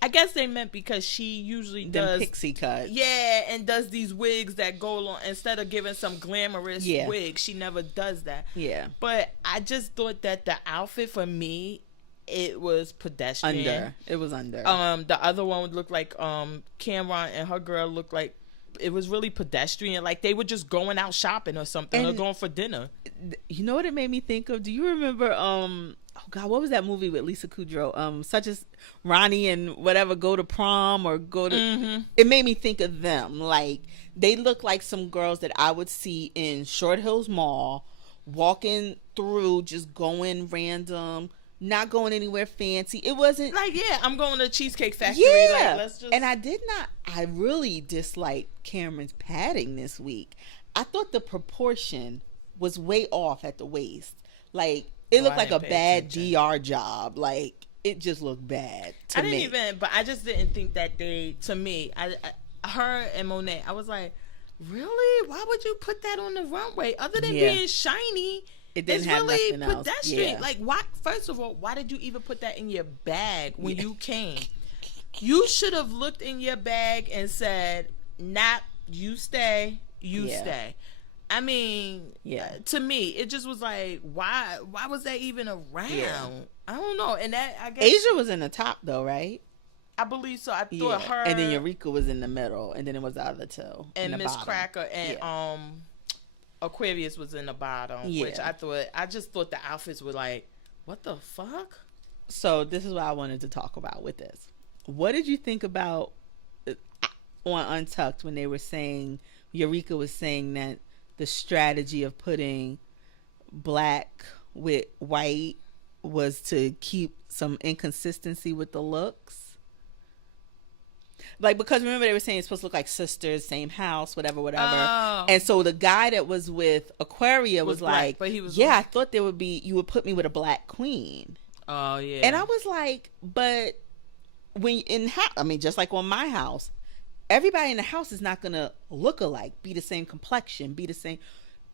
I guess they meant because she usually does pixie cuts. Yeah, and does these wigs that go along instead of giving some glamorous wig. She never does that. Yeah. But I just thought that the outfit for me, it was pedestrian. It was under. The other one would look like Kameron and her girl looked like it was really pedestrian. Like they were just going out shopping or something, or going for dinner. You know what it made me think of? Do you remember oh God, what was that movie with Lisa Kudrow? Such as RHONY and whatever go to prom or go to. It made me think of them. Like they look like some girls that I would see in Short Hills Mall, walking through, just going random, not going anywhere fancy. It wasn't like, yeah, I'm going to Cheesecake Factory. Yeah, like, let's just... and I really disliked Cameron's padding this week. I thought the proportion was way off at the waist. Like it looked like a bad DR job. Like it just looked bad to me. But I just didn't think that to me, her and Monet, I was like, really? Why would you put that on the runway? Other than being shiny, it didn't have really nothing pedestrian. Else. Yeah. Like, why? First of all, why did you even put that in your bag when you came? You should have looked in your bag and said, "Nah, you stay, you stay." I mean, to me, it just was like, why was that even around? Yeah. I don't know. And that, I guess Asia was in the top though, right? I believe so. I thought her, and then Eureka was in the middle, and then it was the other two, and Miss Cracker and Aquarius was in the bottom, which I just thought the outfits were like, what the fuck? So this is what I wanted to talk about with this. What did you think about on Untucked when they were saying, Eureka was saying that the strategy of putting black with white was to keep some inconsistency with the looks? Like, because remember they were saying it's supposed to look like sisters, same house, whatever. Oh. And so the guy that was with Aquaria was like, but he was I thought there would be, you would put me with a black queen. Oh, yeah. And I was like, but when just like on my house, everybody in the house is not going to look alike, be the same complexion, be the same.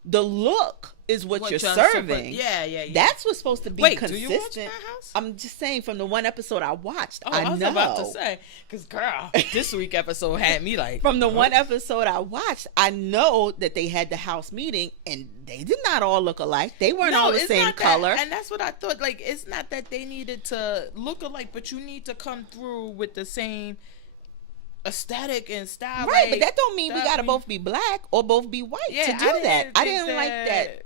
The look is what you're serving. Yeah. That's what's supposed to be consistent. Do you watch My House? I'm just saying, from the one episode I watched, I was about to say, because girl, this week episode had me like. From the one episode I watched, I know that they had the house meeting, and they did not all look alike. They weren't all the same color. And that's what I thought. Like, it's not that they needed to look alike, but you need to come through with the same aesthetic and style, right? But that don't mean we gotta both be black or both be white to do that. I didn't like that.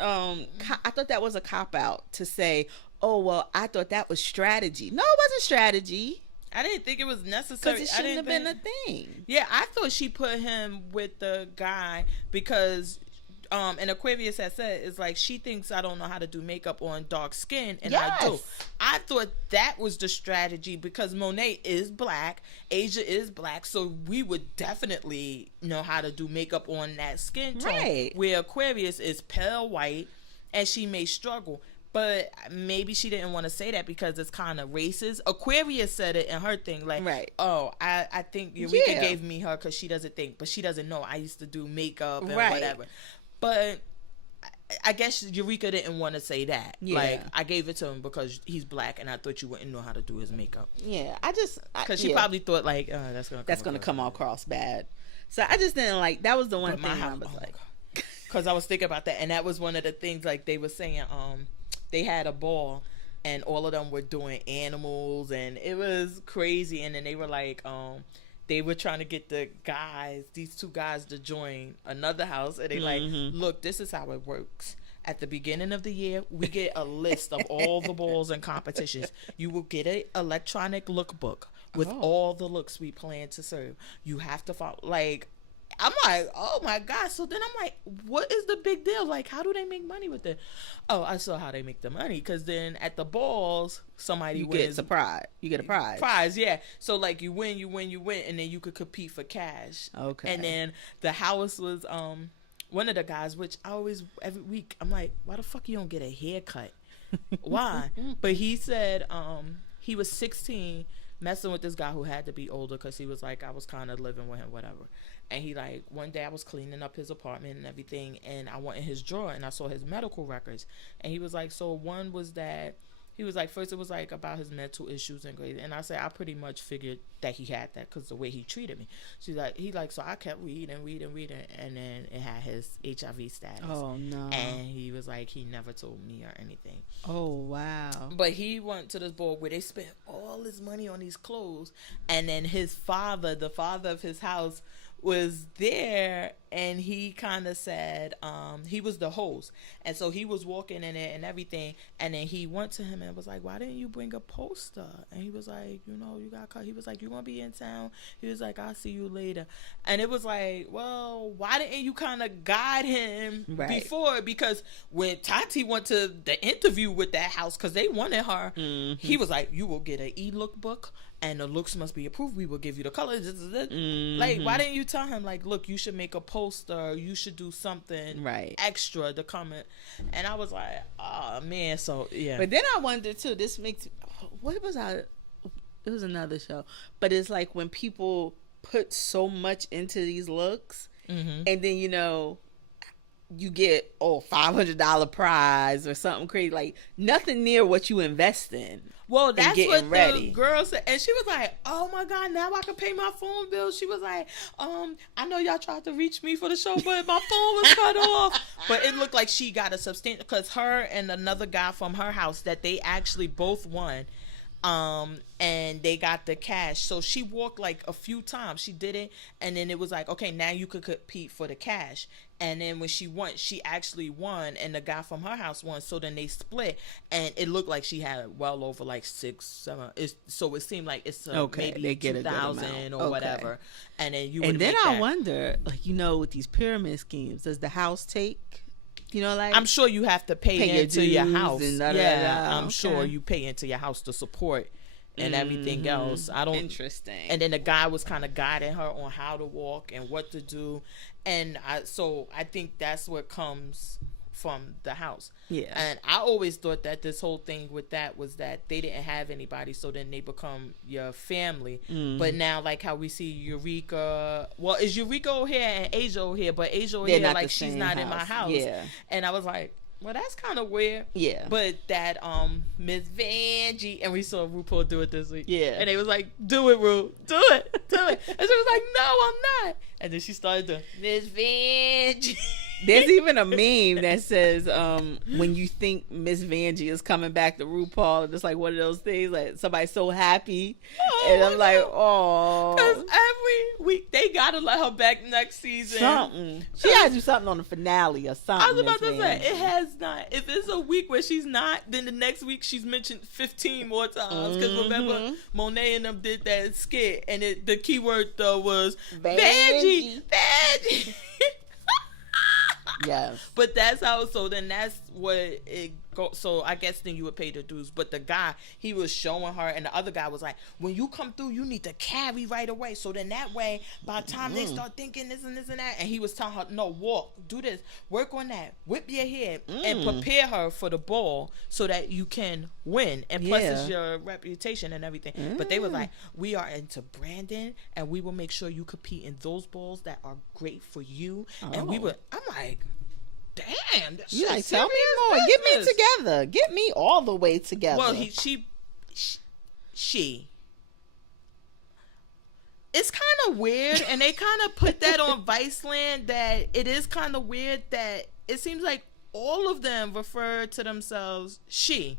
I thought that was a cop out to say, "Oh well, I thought that was strategy." No, it wasn't strategy. I didn't think it was necessary. Because it shouldn't have been a thing. Yeah, I thought she put him with the guy because. And Aquarius had said, it's like, she thinks I don't know how to do makeup on dark skin, and I do. I thought that was the strategy because Monet is black, Asia is black, so we would definitely know how to do makeup on that skin tone. Right. Where Aquarius is pale white, and she may struggle. But maybe she didn't want to say that because it's kind of racist. Aquarius said it in her thing, like, I think Eureka gave me her because she doesn't think, but she doesn't know I used to do makeup and whatever. But I guess Eureka didn't want to say that. Yeah. Like, I gave it to him because he's black, and I thought you wouldn't know how to do his makeup. Yeah, because she probably thought like, that's gonna come across bad. So I just didn't like. That was the one thing I was like, because I was thinking about that, and that was one of the things. Like they were saying, they had a ball, and all of them were doing animals, and it was crazy. And then they were like, they were trying to get these two guys to join another house, and they like, look, this is how it works. At the beginning of the year, we get a list of all the balls and competitions. You will get an electronic lookbook with all the looks we plan to serve. You have to follow, like, I'm like, oh my God. So then I'm like, what is the big deal? Like, how do they make money with it? Oh, I saw how they make the money. Because then at the balls, somebody wins. You get a prize. Prize, yeah. So like you win, and then you could compete for cash. Okay. And then the house was one of the guys, which I always, every week, I'm like, why the fuck you don't get a haircut? Why? But he said he was 16 messing with this guy who had to be older because he was like, I was kind of living with him, whatever. And he like, one day I was cleaning up his apartment and everything, and I went in his drawer and I saw his medical records. And he was like, so one was that, he was like, first it was like about his mental issues and grades. And I said, I pretty much figured that he had that because the way he treated me. She's like, so I kept reading. And then it had his HIV status. Oh, no. And he was like, he never told me or anything. Oh, wow. But he went to this board where they spent all his money on these clothes. And then his father, the father of his house, was there, and he kind of said, he was the host, and so he was walking in it and everything, and then he went to him and was like, why didn't you bring a poster? And he was like, you got caught. He was like, you gonna be in town? He was like, I'll see you later. And it was like, well, why didn't you kind of guide him before? Because when Tati went to the interview with that house, because they wanted her, he was like, you will get an e-look book, and the looks must be approved. We will give you the colors. Like, why didn't you tell him, like, look, you should make a poster. You should do something extra to comment. And I was like, oh, man. So, yeah. But then I wondered, too, this makes, what was I, it was another show. But it's like when people put so much into these looks, and then, you get, $500 prize or something crazy. Like, nothing near what you invest in. Well, that's what the girl said. And she was like, oh, my God, now I can pay my phone bill. She was like, I know y'all tried to reach me for the show, but my phone was cut off. But it looked like she got a substantial, because her and another guy from her house, that they actually both won. And they got the cash. So she walked like a few times. She did it. And then it was like, okay, now you could compete for the cash. And then when she won, she actually won, and the guy from her house won. So then they split, and it looked like she had well over like 6, 7. So it seemed like it's maybe 2,000 or whatever. And then you. And then I wonder, like, with these pyramid schemes, does the house take? Like, I'm sure you have to pay into your house. I'm sure you pay into your house to support and everything else. Interesting. And then the guy was kind of guiding her on how to walk and what to do, and I think that's what comes from the house. Yeah. And I always thought that this whole thing with that was that they didn't have anybody, so then they become your family. But now, like how we see Eureka, well, is Eureka over here and Asia over here, but Asia over here, like, she's not in my house. Yeah. And I was like, well, that's kind of weird. Yeah. But that Miss Vanjie, and we saw RuPaul do it this week. Yeah. And they was like, do it, Ru. Do it. And she was like, no, I'm not. And then she started to, Miss Vanjie. There's even a meme that says, when you think Miss Vanjie is coming back to RuPaul, and it's like one of those things, like somebody's so happy. And I'm like, oh. Because every week, they got to let her back next season. Something. She got to do something on the finale or something. I was about to say, it has not. If it's a week where she's not, then the next week she's mentioned 15 more times. Because remember, Monet and them did that skit, and the keyword, though, was Vanjie. Yes. But that's how, so then that's what it goes. So I guess then you would pay the dues. But the guy, he was showing her, and the other guy was like, when you come through, you need to carry right away. So then that way, by the time they start thinking this and this and that, and he was telling her, no, walk, do this, work on that, whip your head, and prepare her for the ball so that you can win. And plus it's your reputation and everything. But they were like, we are into branding, and we will make sure you compete in those balls that are great for you. And I'm like, damn, you like, tell me more. Get me together. Get me all the way together. Well, she. It's kind of weird, and they kind of put that on Viceland, that it is kind of weird that it seems like all of them refer to themselves she.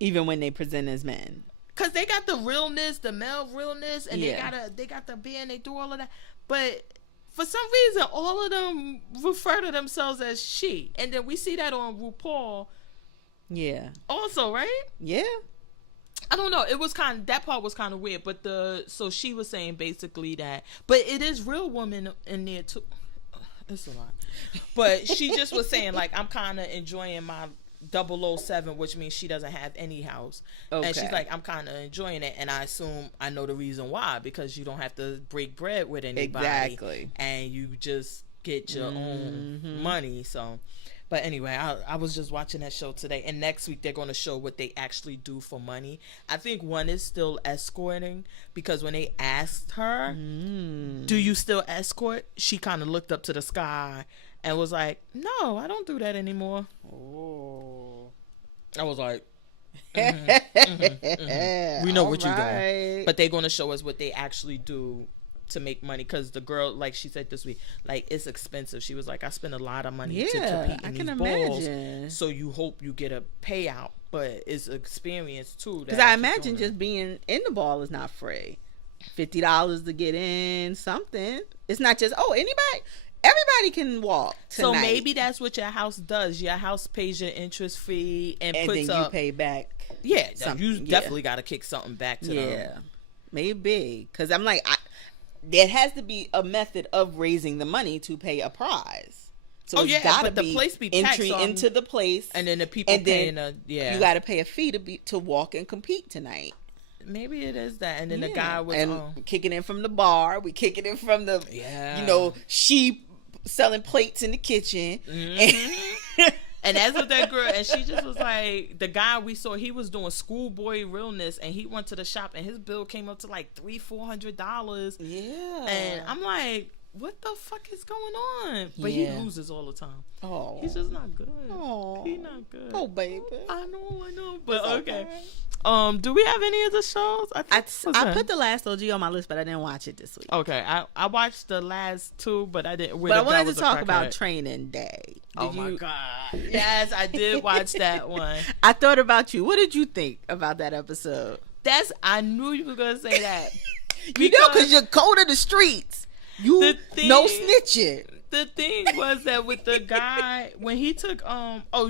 Even when they present as men. Because they got the realness, the male realness, and they got the beard, and they do all of that. But for some reason, all of them refer to themselves as she. And then we see that on RuPaul. Yeah. Also, right? Yeah. I don't know. It was that part was kind of weird. But so she was saying basically that, but it is real women in there too. It's a lot. But she just was saying, like, I'm kind of enjoying my 007, which means she doesn't have any house. Okay. And she's like, I'm kind of enjoying it, and I assume I know the reason why, because you don't have to break bread with anybody. Exactly. And you just get your own money. So, But anyway, I was just watching that show today, and next week they're going to show what they actually do for money. I think one is still escorting, because when they asked her, do you still escort? She kind of looked up to the sky and was like, no, I don't do that anymore. Oh. I was like, we know what you're doing. But they're going to show us what they actually do to make money, because the girl, like she said this week, like, it's expensive. She was like, I spend a lot of money to compete in these balls, so you hope you get a payout, but it's experience too. Because I imagine just being in the ball is not free. $50 to get in, something. It's not just, everybody can walk tonight. So maybe that's what your house does. Your house pays your interest fee and puts then up, you pay back. Yeah, you definitely got to kick something back to them. Yeah, maybe. Because I'm like, there has to be a method of raising the money to pay a prize. So it's gotta but the place be entry into the place, and then the people paying you got to pay a fee to walk and compete tonight. Maybe it is that, and then the guy was kicking in from the bar. We kicking in from the sheep selling plates in the kitchen. And that's what that girl, and she just was like, the guy we saw, he was doing schoolboy realness, and he went to the shop, and his bill came up to like $300-$400. Yeah. And I'm like, what the fuck is going on? But he loses all the time. Oh. He's just not good. Oh. He's not good. Oh, baby. I know. But okay. Do we have any of the shows? I put The Last OG on my list, but I didn't watch it this week. Okay, I watched the last two, but I didn't. But I wanted to talk about Training Day. My god! Yes, I did watch that one. I thought about you. What did you think about that episode? I knew you were gonna say that. Because you're cold in the streets. No snitching. The thing was that with the guy, when he took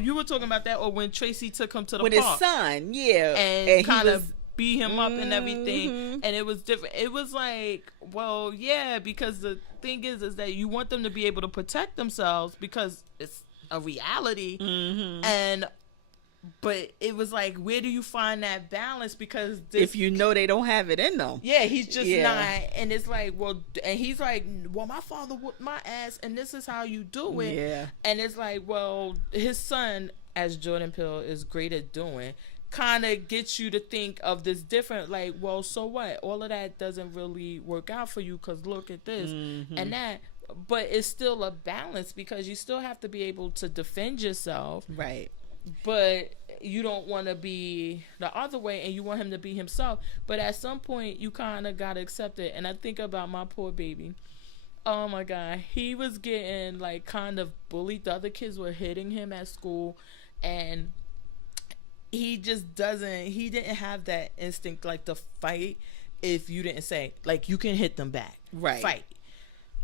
you were talking about that, or when Tracy took him to the park with his son, and kind of beat him up and everything, and it was different. It was like, well, yeah, because the thing is that you want them to be able to protect themselves because it's a reality, but it was like, where do you find that balance? Because if you know they don't have it in them. Yeah, he's just not. And it's like, well, and he's like, well, my father whooped my ass, and this is how you do it. Yeah. And it's like, well, his son, as Jordan Peele is great at doing, kind of gets you to think of this different, like, well, so what? All of that doesn't really work out for you because look at this and that. But it's still a balance because you still have to be able to defend yourself. Right. But you don't want to be the other way, and you want him to be himself. But at some point, you kind of got to accept it. And I think about my poor baby. Oh, my God. He was getting, like, kind of bullied. The other kids were hitting him at school. And he just didn't have that instinct, like, to fight if you didn't say, like, you can hit them back. Right. Fight.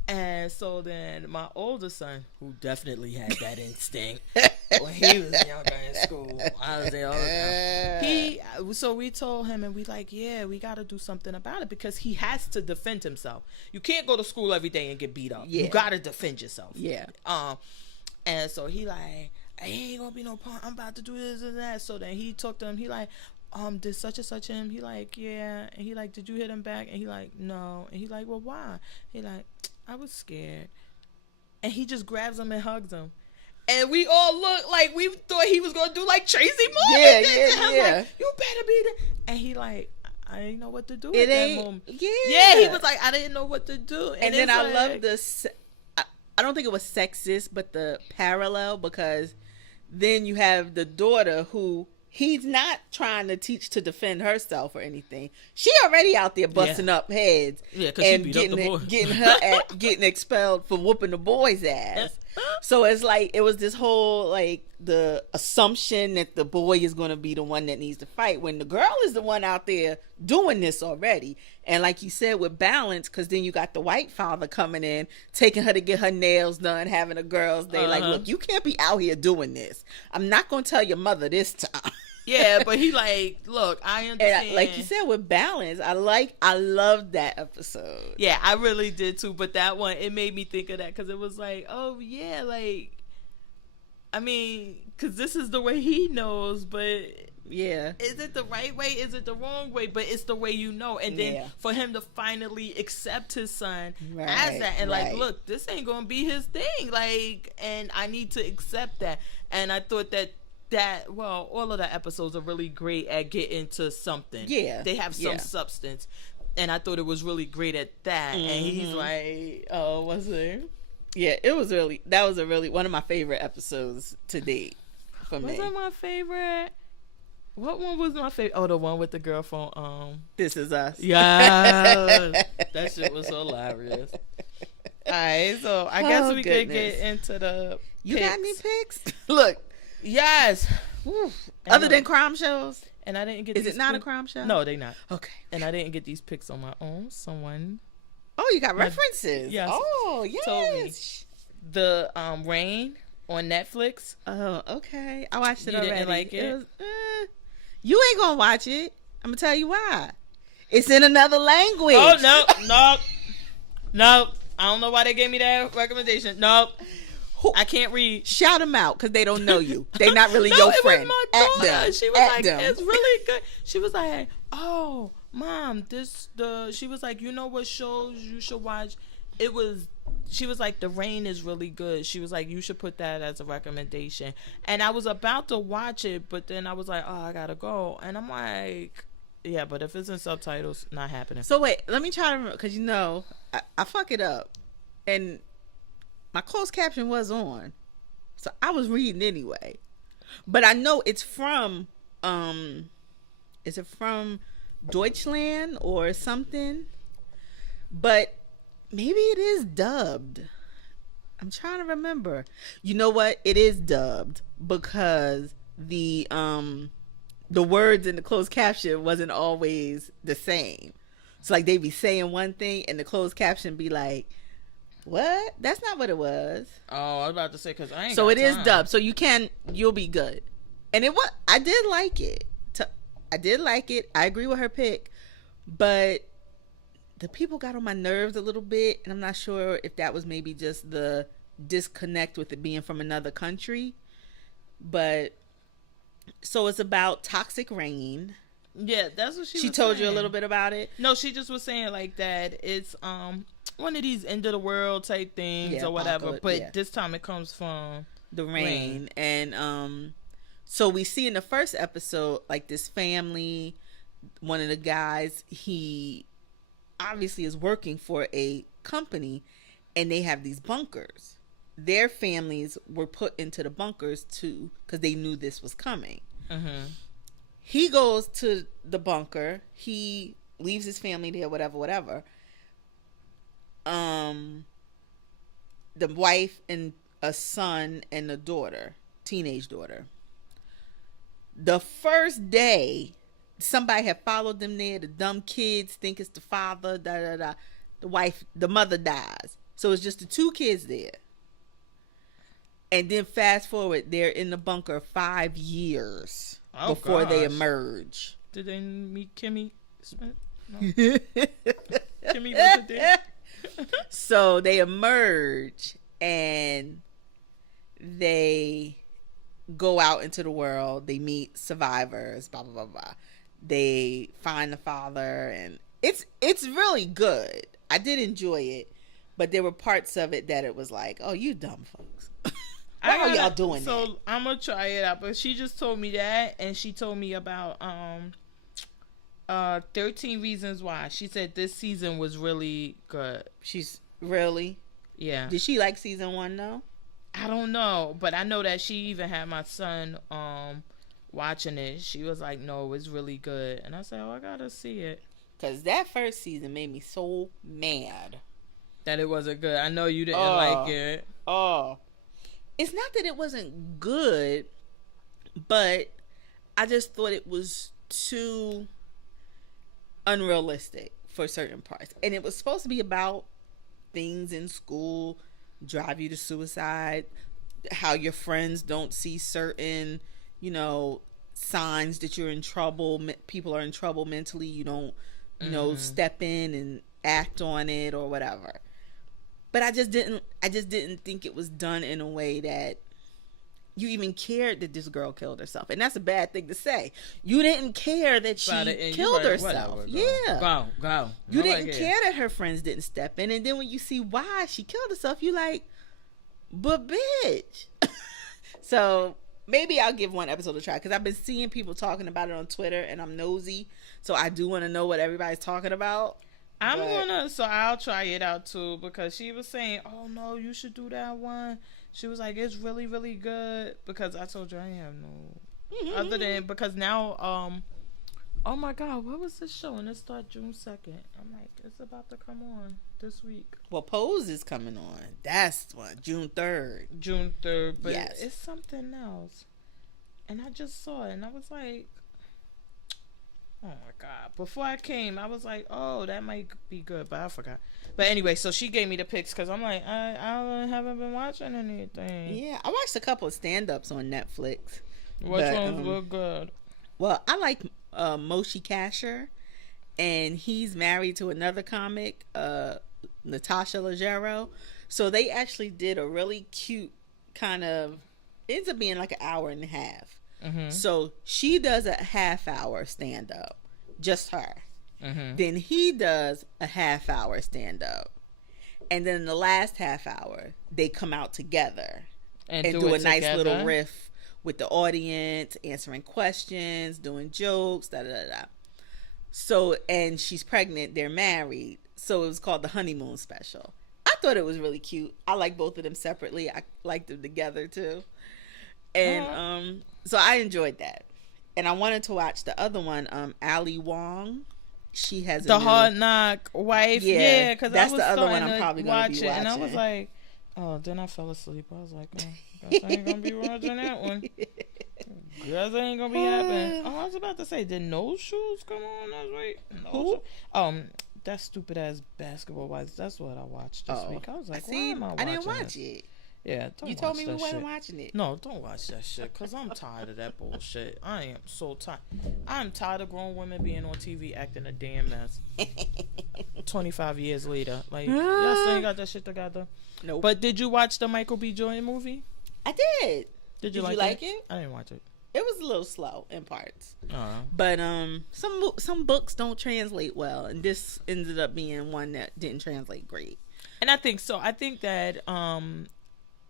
And so then my older son, who definitely had that instinct when he was younger in school, I was there all the time. So we told him, and we like, yeah, we got to do something about it because he has to defend himself. You can't go to school every day and get beat up. Yeah. You got to defend yourself. Yeah. And so he like, I ain't gonna be no punk. I'm about to do this and that. So then he talked to him. He like, did such and such him? He like, yeah. And he like, did you hit him back? And he like, no. And he like, well, why? He like, I was scared. And he just grabs him and hugs him. And we all looked like we thought he was gonna do like Tracy Morgan. Yeah. Like, you better be there. And he like, I didn't know what to do at that moment. Yeah, he was like, I didn't know what to do. And then I love this. I don't think it was sexist, but the parallel, because then you have the daughter who he's not trying to teach to defend herself or anything. She already out there busting up heads and getting expelled for whooping the boy's ass. So it's like, it was this whole, like, the assumption that the boy is going to be the one that needs to fight when the girl is the one out there doing this already. And like you said, with balance, because then you got the white father coming in, taking her to get her nails done, having a girl's day. Like, look, you can't be out here doing this. I'm not going to tell your mother this time. Yeah, but he like, look, I understand. And like you said, with balance, I loved that episode. Yeah, I really did too. But that one, it made me think of that because it was like, oh yeah, like, I mean, because this is the way he knows, but Yeah. Is it the right way? Is it the wrong way? But it's the way you know. And then for him to finally accept his son as that, and like, look, this ain't gonna be his thing. Like, and I need to accept that. And I thought that well, all of the episodes are really great at getting to something. Yeah, they have some substance, and I thought it was really great at that. And he's like, oh, what's it? Yeah, it was really, that was a really one of my favorite episodes to date for me. Was that my favorite? What one was my favorite? Oh, the one with the girl from This Is Us. Yeah, that shit was hilarious. All right, so I guess we could get into the You picks. got any picks? Look. Yes. Other than crime shows? And I didn't get Is it not a crime show? No, they not. Okay. And I didn't get these picks on my own. Someone. Oh, you got references. Yes. Oh, yes. Told me. The Rain on Netflix. Oh, okay. I watched it you already. Didn't like it? It was, you ain't gonna watch it. I'm gonna tell you why. It's in another language. Oh, no. I don't know why they gave me that recommendation. No. I can't read. Shout them out because they don't know you. They not really your friend. Was my daughter. She was like, it's really good. She was like, oh, Mom, she was like, you know what shows you should watch? She was like, The Rain is really good. She was like, you should put that as a recommendation. And I was about to watch it, but then I was like, oh, I gotta go. And I'm like, yeah, but if it's in subtitles, not happening. So wait, let me try to remember, because I fuck it up. And my closed caption was on, so I was reading anyway. But I know it's from, is it from Deutschland or something? But maybe it is dubbed. I'm trying to remember. You know what? It is dubbed because the words in the closed caption wasn't always the same. So like they be saying one thing and the closed caption be like, what? That's not what it was. Oh, I was about to say because I ain't. So it is dubbed. So you'll be good. And I did like it. I did like it. I agree with her pick, but the people got on my nerves a little bit, and I'm not sure if that was maybe just the disconnect with it being from another country. But so it's about toxic rain. Yeah, that's what she told saying. You a little bit about it. No, she just was saying like that it's one of these end of the world type things or whatever, but this time it comes from the rain. And so we see in the first episode like this family, one of the guys, he obviously is working for a company, and they have these bunkers. Their families were put into the bunkers too because they knew this was coming. He goes to the bunker. He leaves his family there, whatever. The wife and a son and a daughter, teenage daughter. The first day, somebody had followed them there. The dumb kids think it's the father. The mother dies. So it's just the two kids there. And then fast forward, they're in the bunker 5 years before they emerge. Did they meet Kimmy Smith? No. Kimmy wasn't there. So they emerge and they go out into the world. They meet survivors, blah, blah, blah, blah. They find the father, and it's really good. I did enjoy it, but there were parts of it that it was like, oh, you dumb folks. Why are y'all doing that? So I'm going to try it out, but she just told me that, and she told me about 13 Reasons Why. She said this season was really good. She's really? Yeah. Did she like season 1 though? I don't know, but I know that she even had my son watching it. She was like, no, it's really good. And I said, oh, I gotta see it. Because that first season made me so mad. That it wasn't good. I know you didn't like it. Oh. It's not that it wasn't good, but I just thought it was too unrealistic for certain parts. And it was supposed to be about things in school drive you to suicide, how your friends don't see certain, signs that you're in trouble, people are in trouble mentally, you don't, step in and act on it or whatever. But I just didn't think it was done in a way that you even cared that this girl killed herself. And that's a bad thing to say. You didn't care that she killed herself. Whatever, go. You didn't care that her friends didn't step in. And then when you see why she killed herself, you like, but bitch. So maybe I'll give one episode a try, because I've been seeing people talking about it on Twitter, and I'm nosy, so I do want to know what everybody's talking about. So I'll try it out too, because she was saying, oh no, you should do that one. She was like, it's really, really good, because I told her I have no other than, because now, oh my God, what was this show? And it started June 2nd. I'm like, it's about to come on this week. Well, Pose is coming on. That's what, June 3rd. June 3rd, but yes. It's something else. And I just saw it, and I was like, oh my God. Before I came, I was like, oh, that might be good, but I forgot. But anyway, so she gave me the picks, because I'm like, I haven't been watching anything. Yeah, I watched a couple of stand-ups on Netflix. Which ones were good? Well, I like Moshe Kasher, and he's married to another comic, Natasha Leggero. So they actually did a really cute kind of, it ends up being like an hour and a half. Mm-hmm. So she does a half hour stand up, just her. Mm-hmm. Then he does a half hour stand up, and then in the last half hour they come out together and do a nice little riff with the audience, answering questions, doing jokes, da da da. So, and she's pregnant, they're married, so it was called the honeymoon special. I thought it was really cute. I like both of them separately. I like them together too. And so I enjoyed that. And I wanted to watch the other one, Ali Wong. She has the Hard Knock wife. Yeah, because that's the other one I'm probably going to be watching. And I was like, oh, then I fell asleep. I was like, oh, guess I ain't going to be watching that one. Guess I ain't going to be happening. Oh, I was about to say, did No Shoes come on this week? Who? That stupid ass Basketball Wives. That's what I watched this week. I was like, why am I watching I didn't watch it. Yeah, don't you told me we weren't watching it. No, don't watch that shit, because I'm tired of that bullshit. I am so tired. I'm tired of grown women being on TV acting a damn mess. 25 years later. Like, y'all still ain't got that shit together. Nope. But did you watch the Michael B. Jordan movie? I did. Did you like it? I didn't watch it. It was a little slow in parts. Uh-huh. But some books don't translate well, and this ended up being one that didn't translate great. And I think so. I think that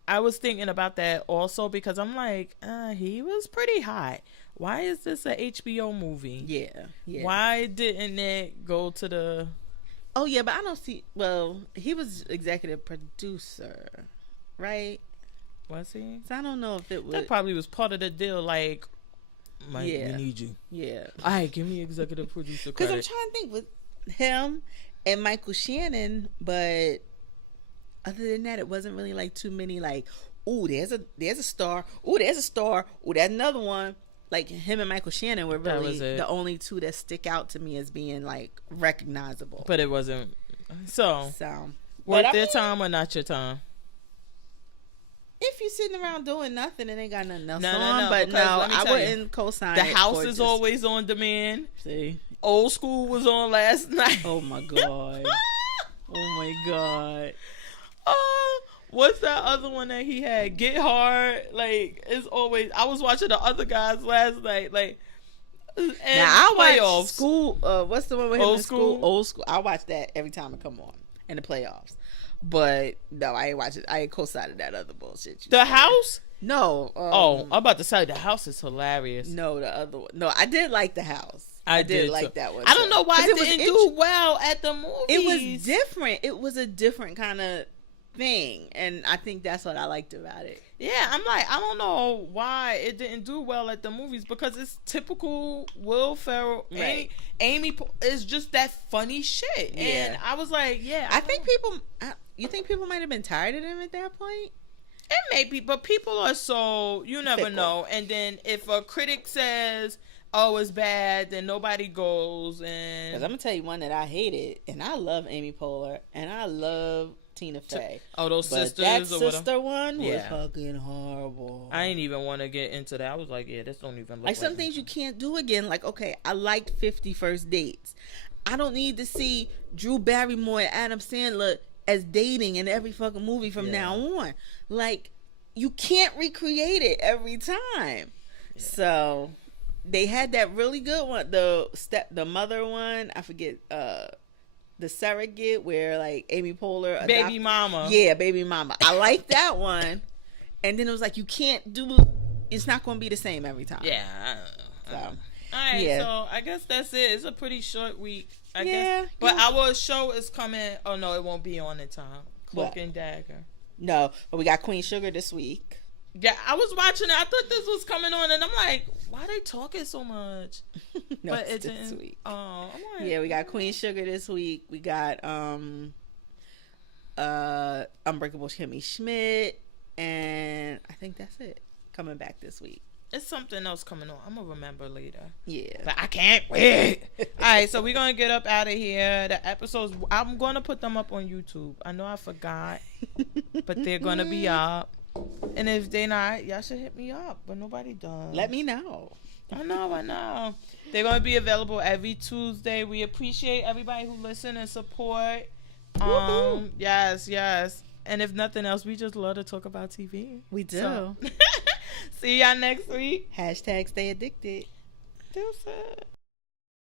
I was thinking about that also, because I'm like, he was pretty hot. Why is this a HBO movie? Yeah. Why didn't it go to the... Oh, yeah, but I don't see... Well, he was executive producer, right? Was he? So I don't know if it was... That probably was part of the deal, like, Mike, we need you. Yeah. All right, give me executive producer credit. Because I'm trying to think with him and Michael Shannon, but... Other than that, it wasn't really like too many like, ooh, there's a star. Ooh, there's a star. Ooh, there's another one. Like him and Michael Shannon were really the only two that stick out to me as being like recognizable. But it wasn't. So worth their time or not your time? If you're sitting around doing nothing and ain't got nothing else on, but no, I wouldn't co-sign. The House is always on demand. See, Old School was on last night. Oh my god. Oh my god. What's that other one that he had? Get Hard. Like, it's always... I was watching the other guys last night. Like, and now I watch School. What's the one with him in School? Old School. I watch that every time it come on in the playoffs. But no, I ain't watching. I ain't co-signing that other bullshit. The House? No. I'm about to say The House is hilarious. No, the other one. No, I did like The House. I did like that one. I don't know why it didn't do well at the movies. It was different. It was a different kind of thing, and I think that's what I liked about it. Yeah, I'm like, I don't know why it didn't do well at the movies, because it's typical Will Ferrell. Right. Amy is just that funny shit. Yeah. And I was like, I think people. You think people might have been tired of him at that point? It may be, but people are so, you never know. And then if a critic says, oh, it's bad, then nobody goes. And because I'm gonna tell you one that I hated, and I love Amy Poehler, and I love Tina Fey. Oh, those but sisters. That sister one was fucking horrible. I ain't even want to get into that. I was like, yeah, this don't even look like some things you can't do again. Like, okay, I liked 50 First Dates. I don't need to see Drew Barrymore and Adam Sandler as dating in every fucking movie from now on. Like, you can't recreate it every time. Yeah. So they had that really good one, the mother one. I forget the surrogate where like Amy Poehler Baby Mama. Yeah, Baby Mama. I like that one. And then it was like you can't do. It's not going to be the same every time. Yeah. So. All right, yeah. so I guess that's it. It's a pretty short week, I yeah, guess. But our show is coming. Oh, no, it won't be on in time. Cloak what? and Dagger. No, but we got Queen Sugar this week. Yeah, I was watching it. I thought this was coming on, and I'm like, why are they talking so much? No, but it's this week. Oh, I'm like, yeah, we got Queen Sugar this week. We got Unbreakable Kimmy Schmidt, and I think that's it. Coming back this week. It's something else coming on. I'm gonna remember later. Yeah, but I can't wait. All right, so we're gonna get up out of here. The episodes, I'm gonna put them up on YouTube. I know I forgot, but they're gonna be up. And if they're not, y'all should hit me up. But nobody does. Let me know. I know. They're gonna be available every Tuesday. We appreciate everybody who listen and support. Yes. And if nothing else, we just love to talk about TV. We do. So. See y'all next week. #stay addicted. Deuces.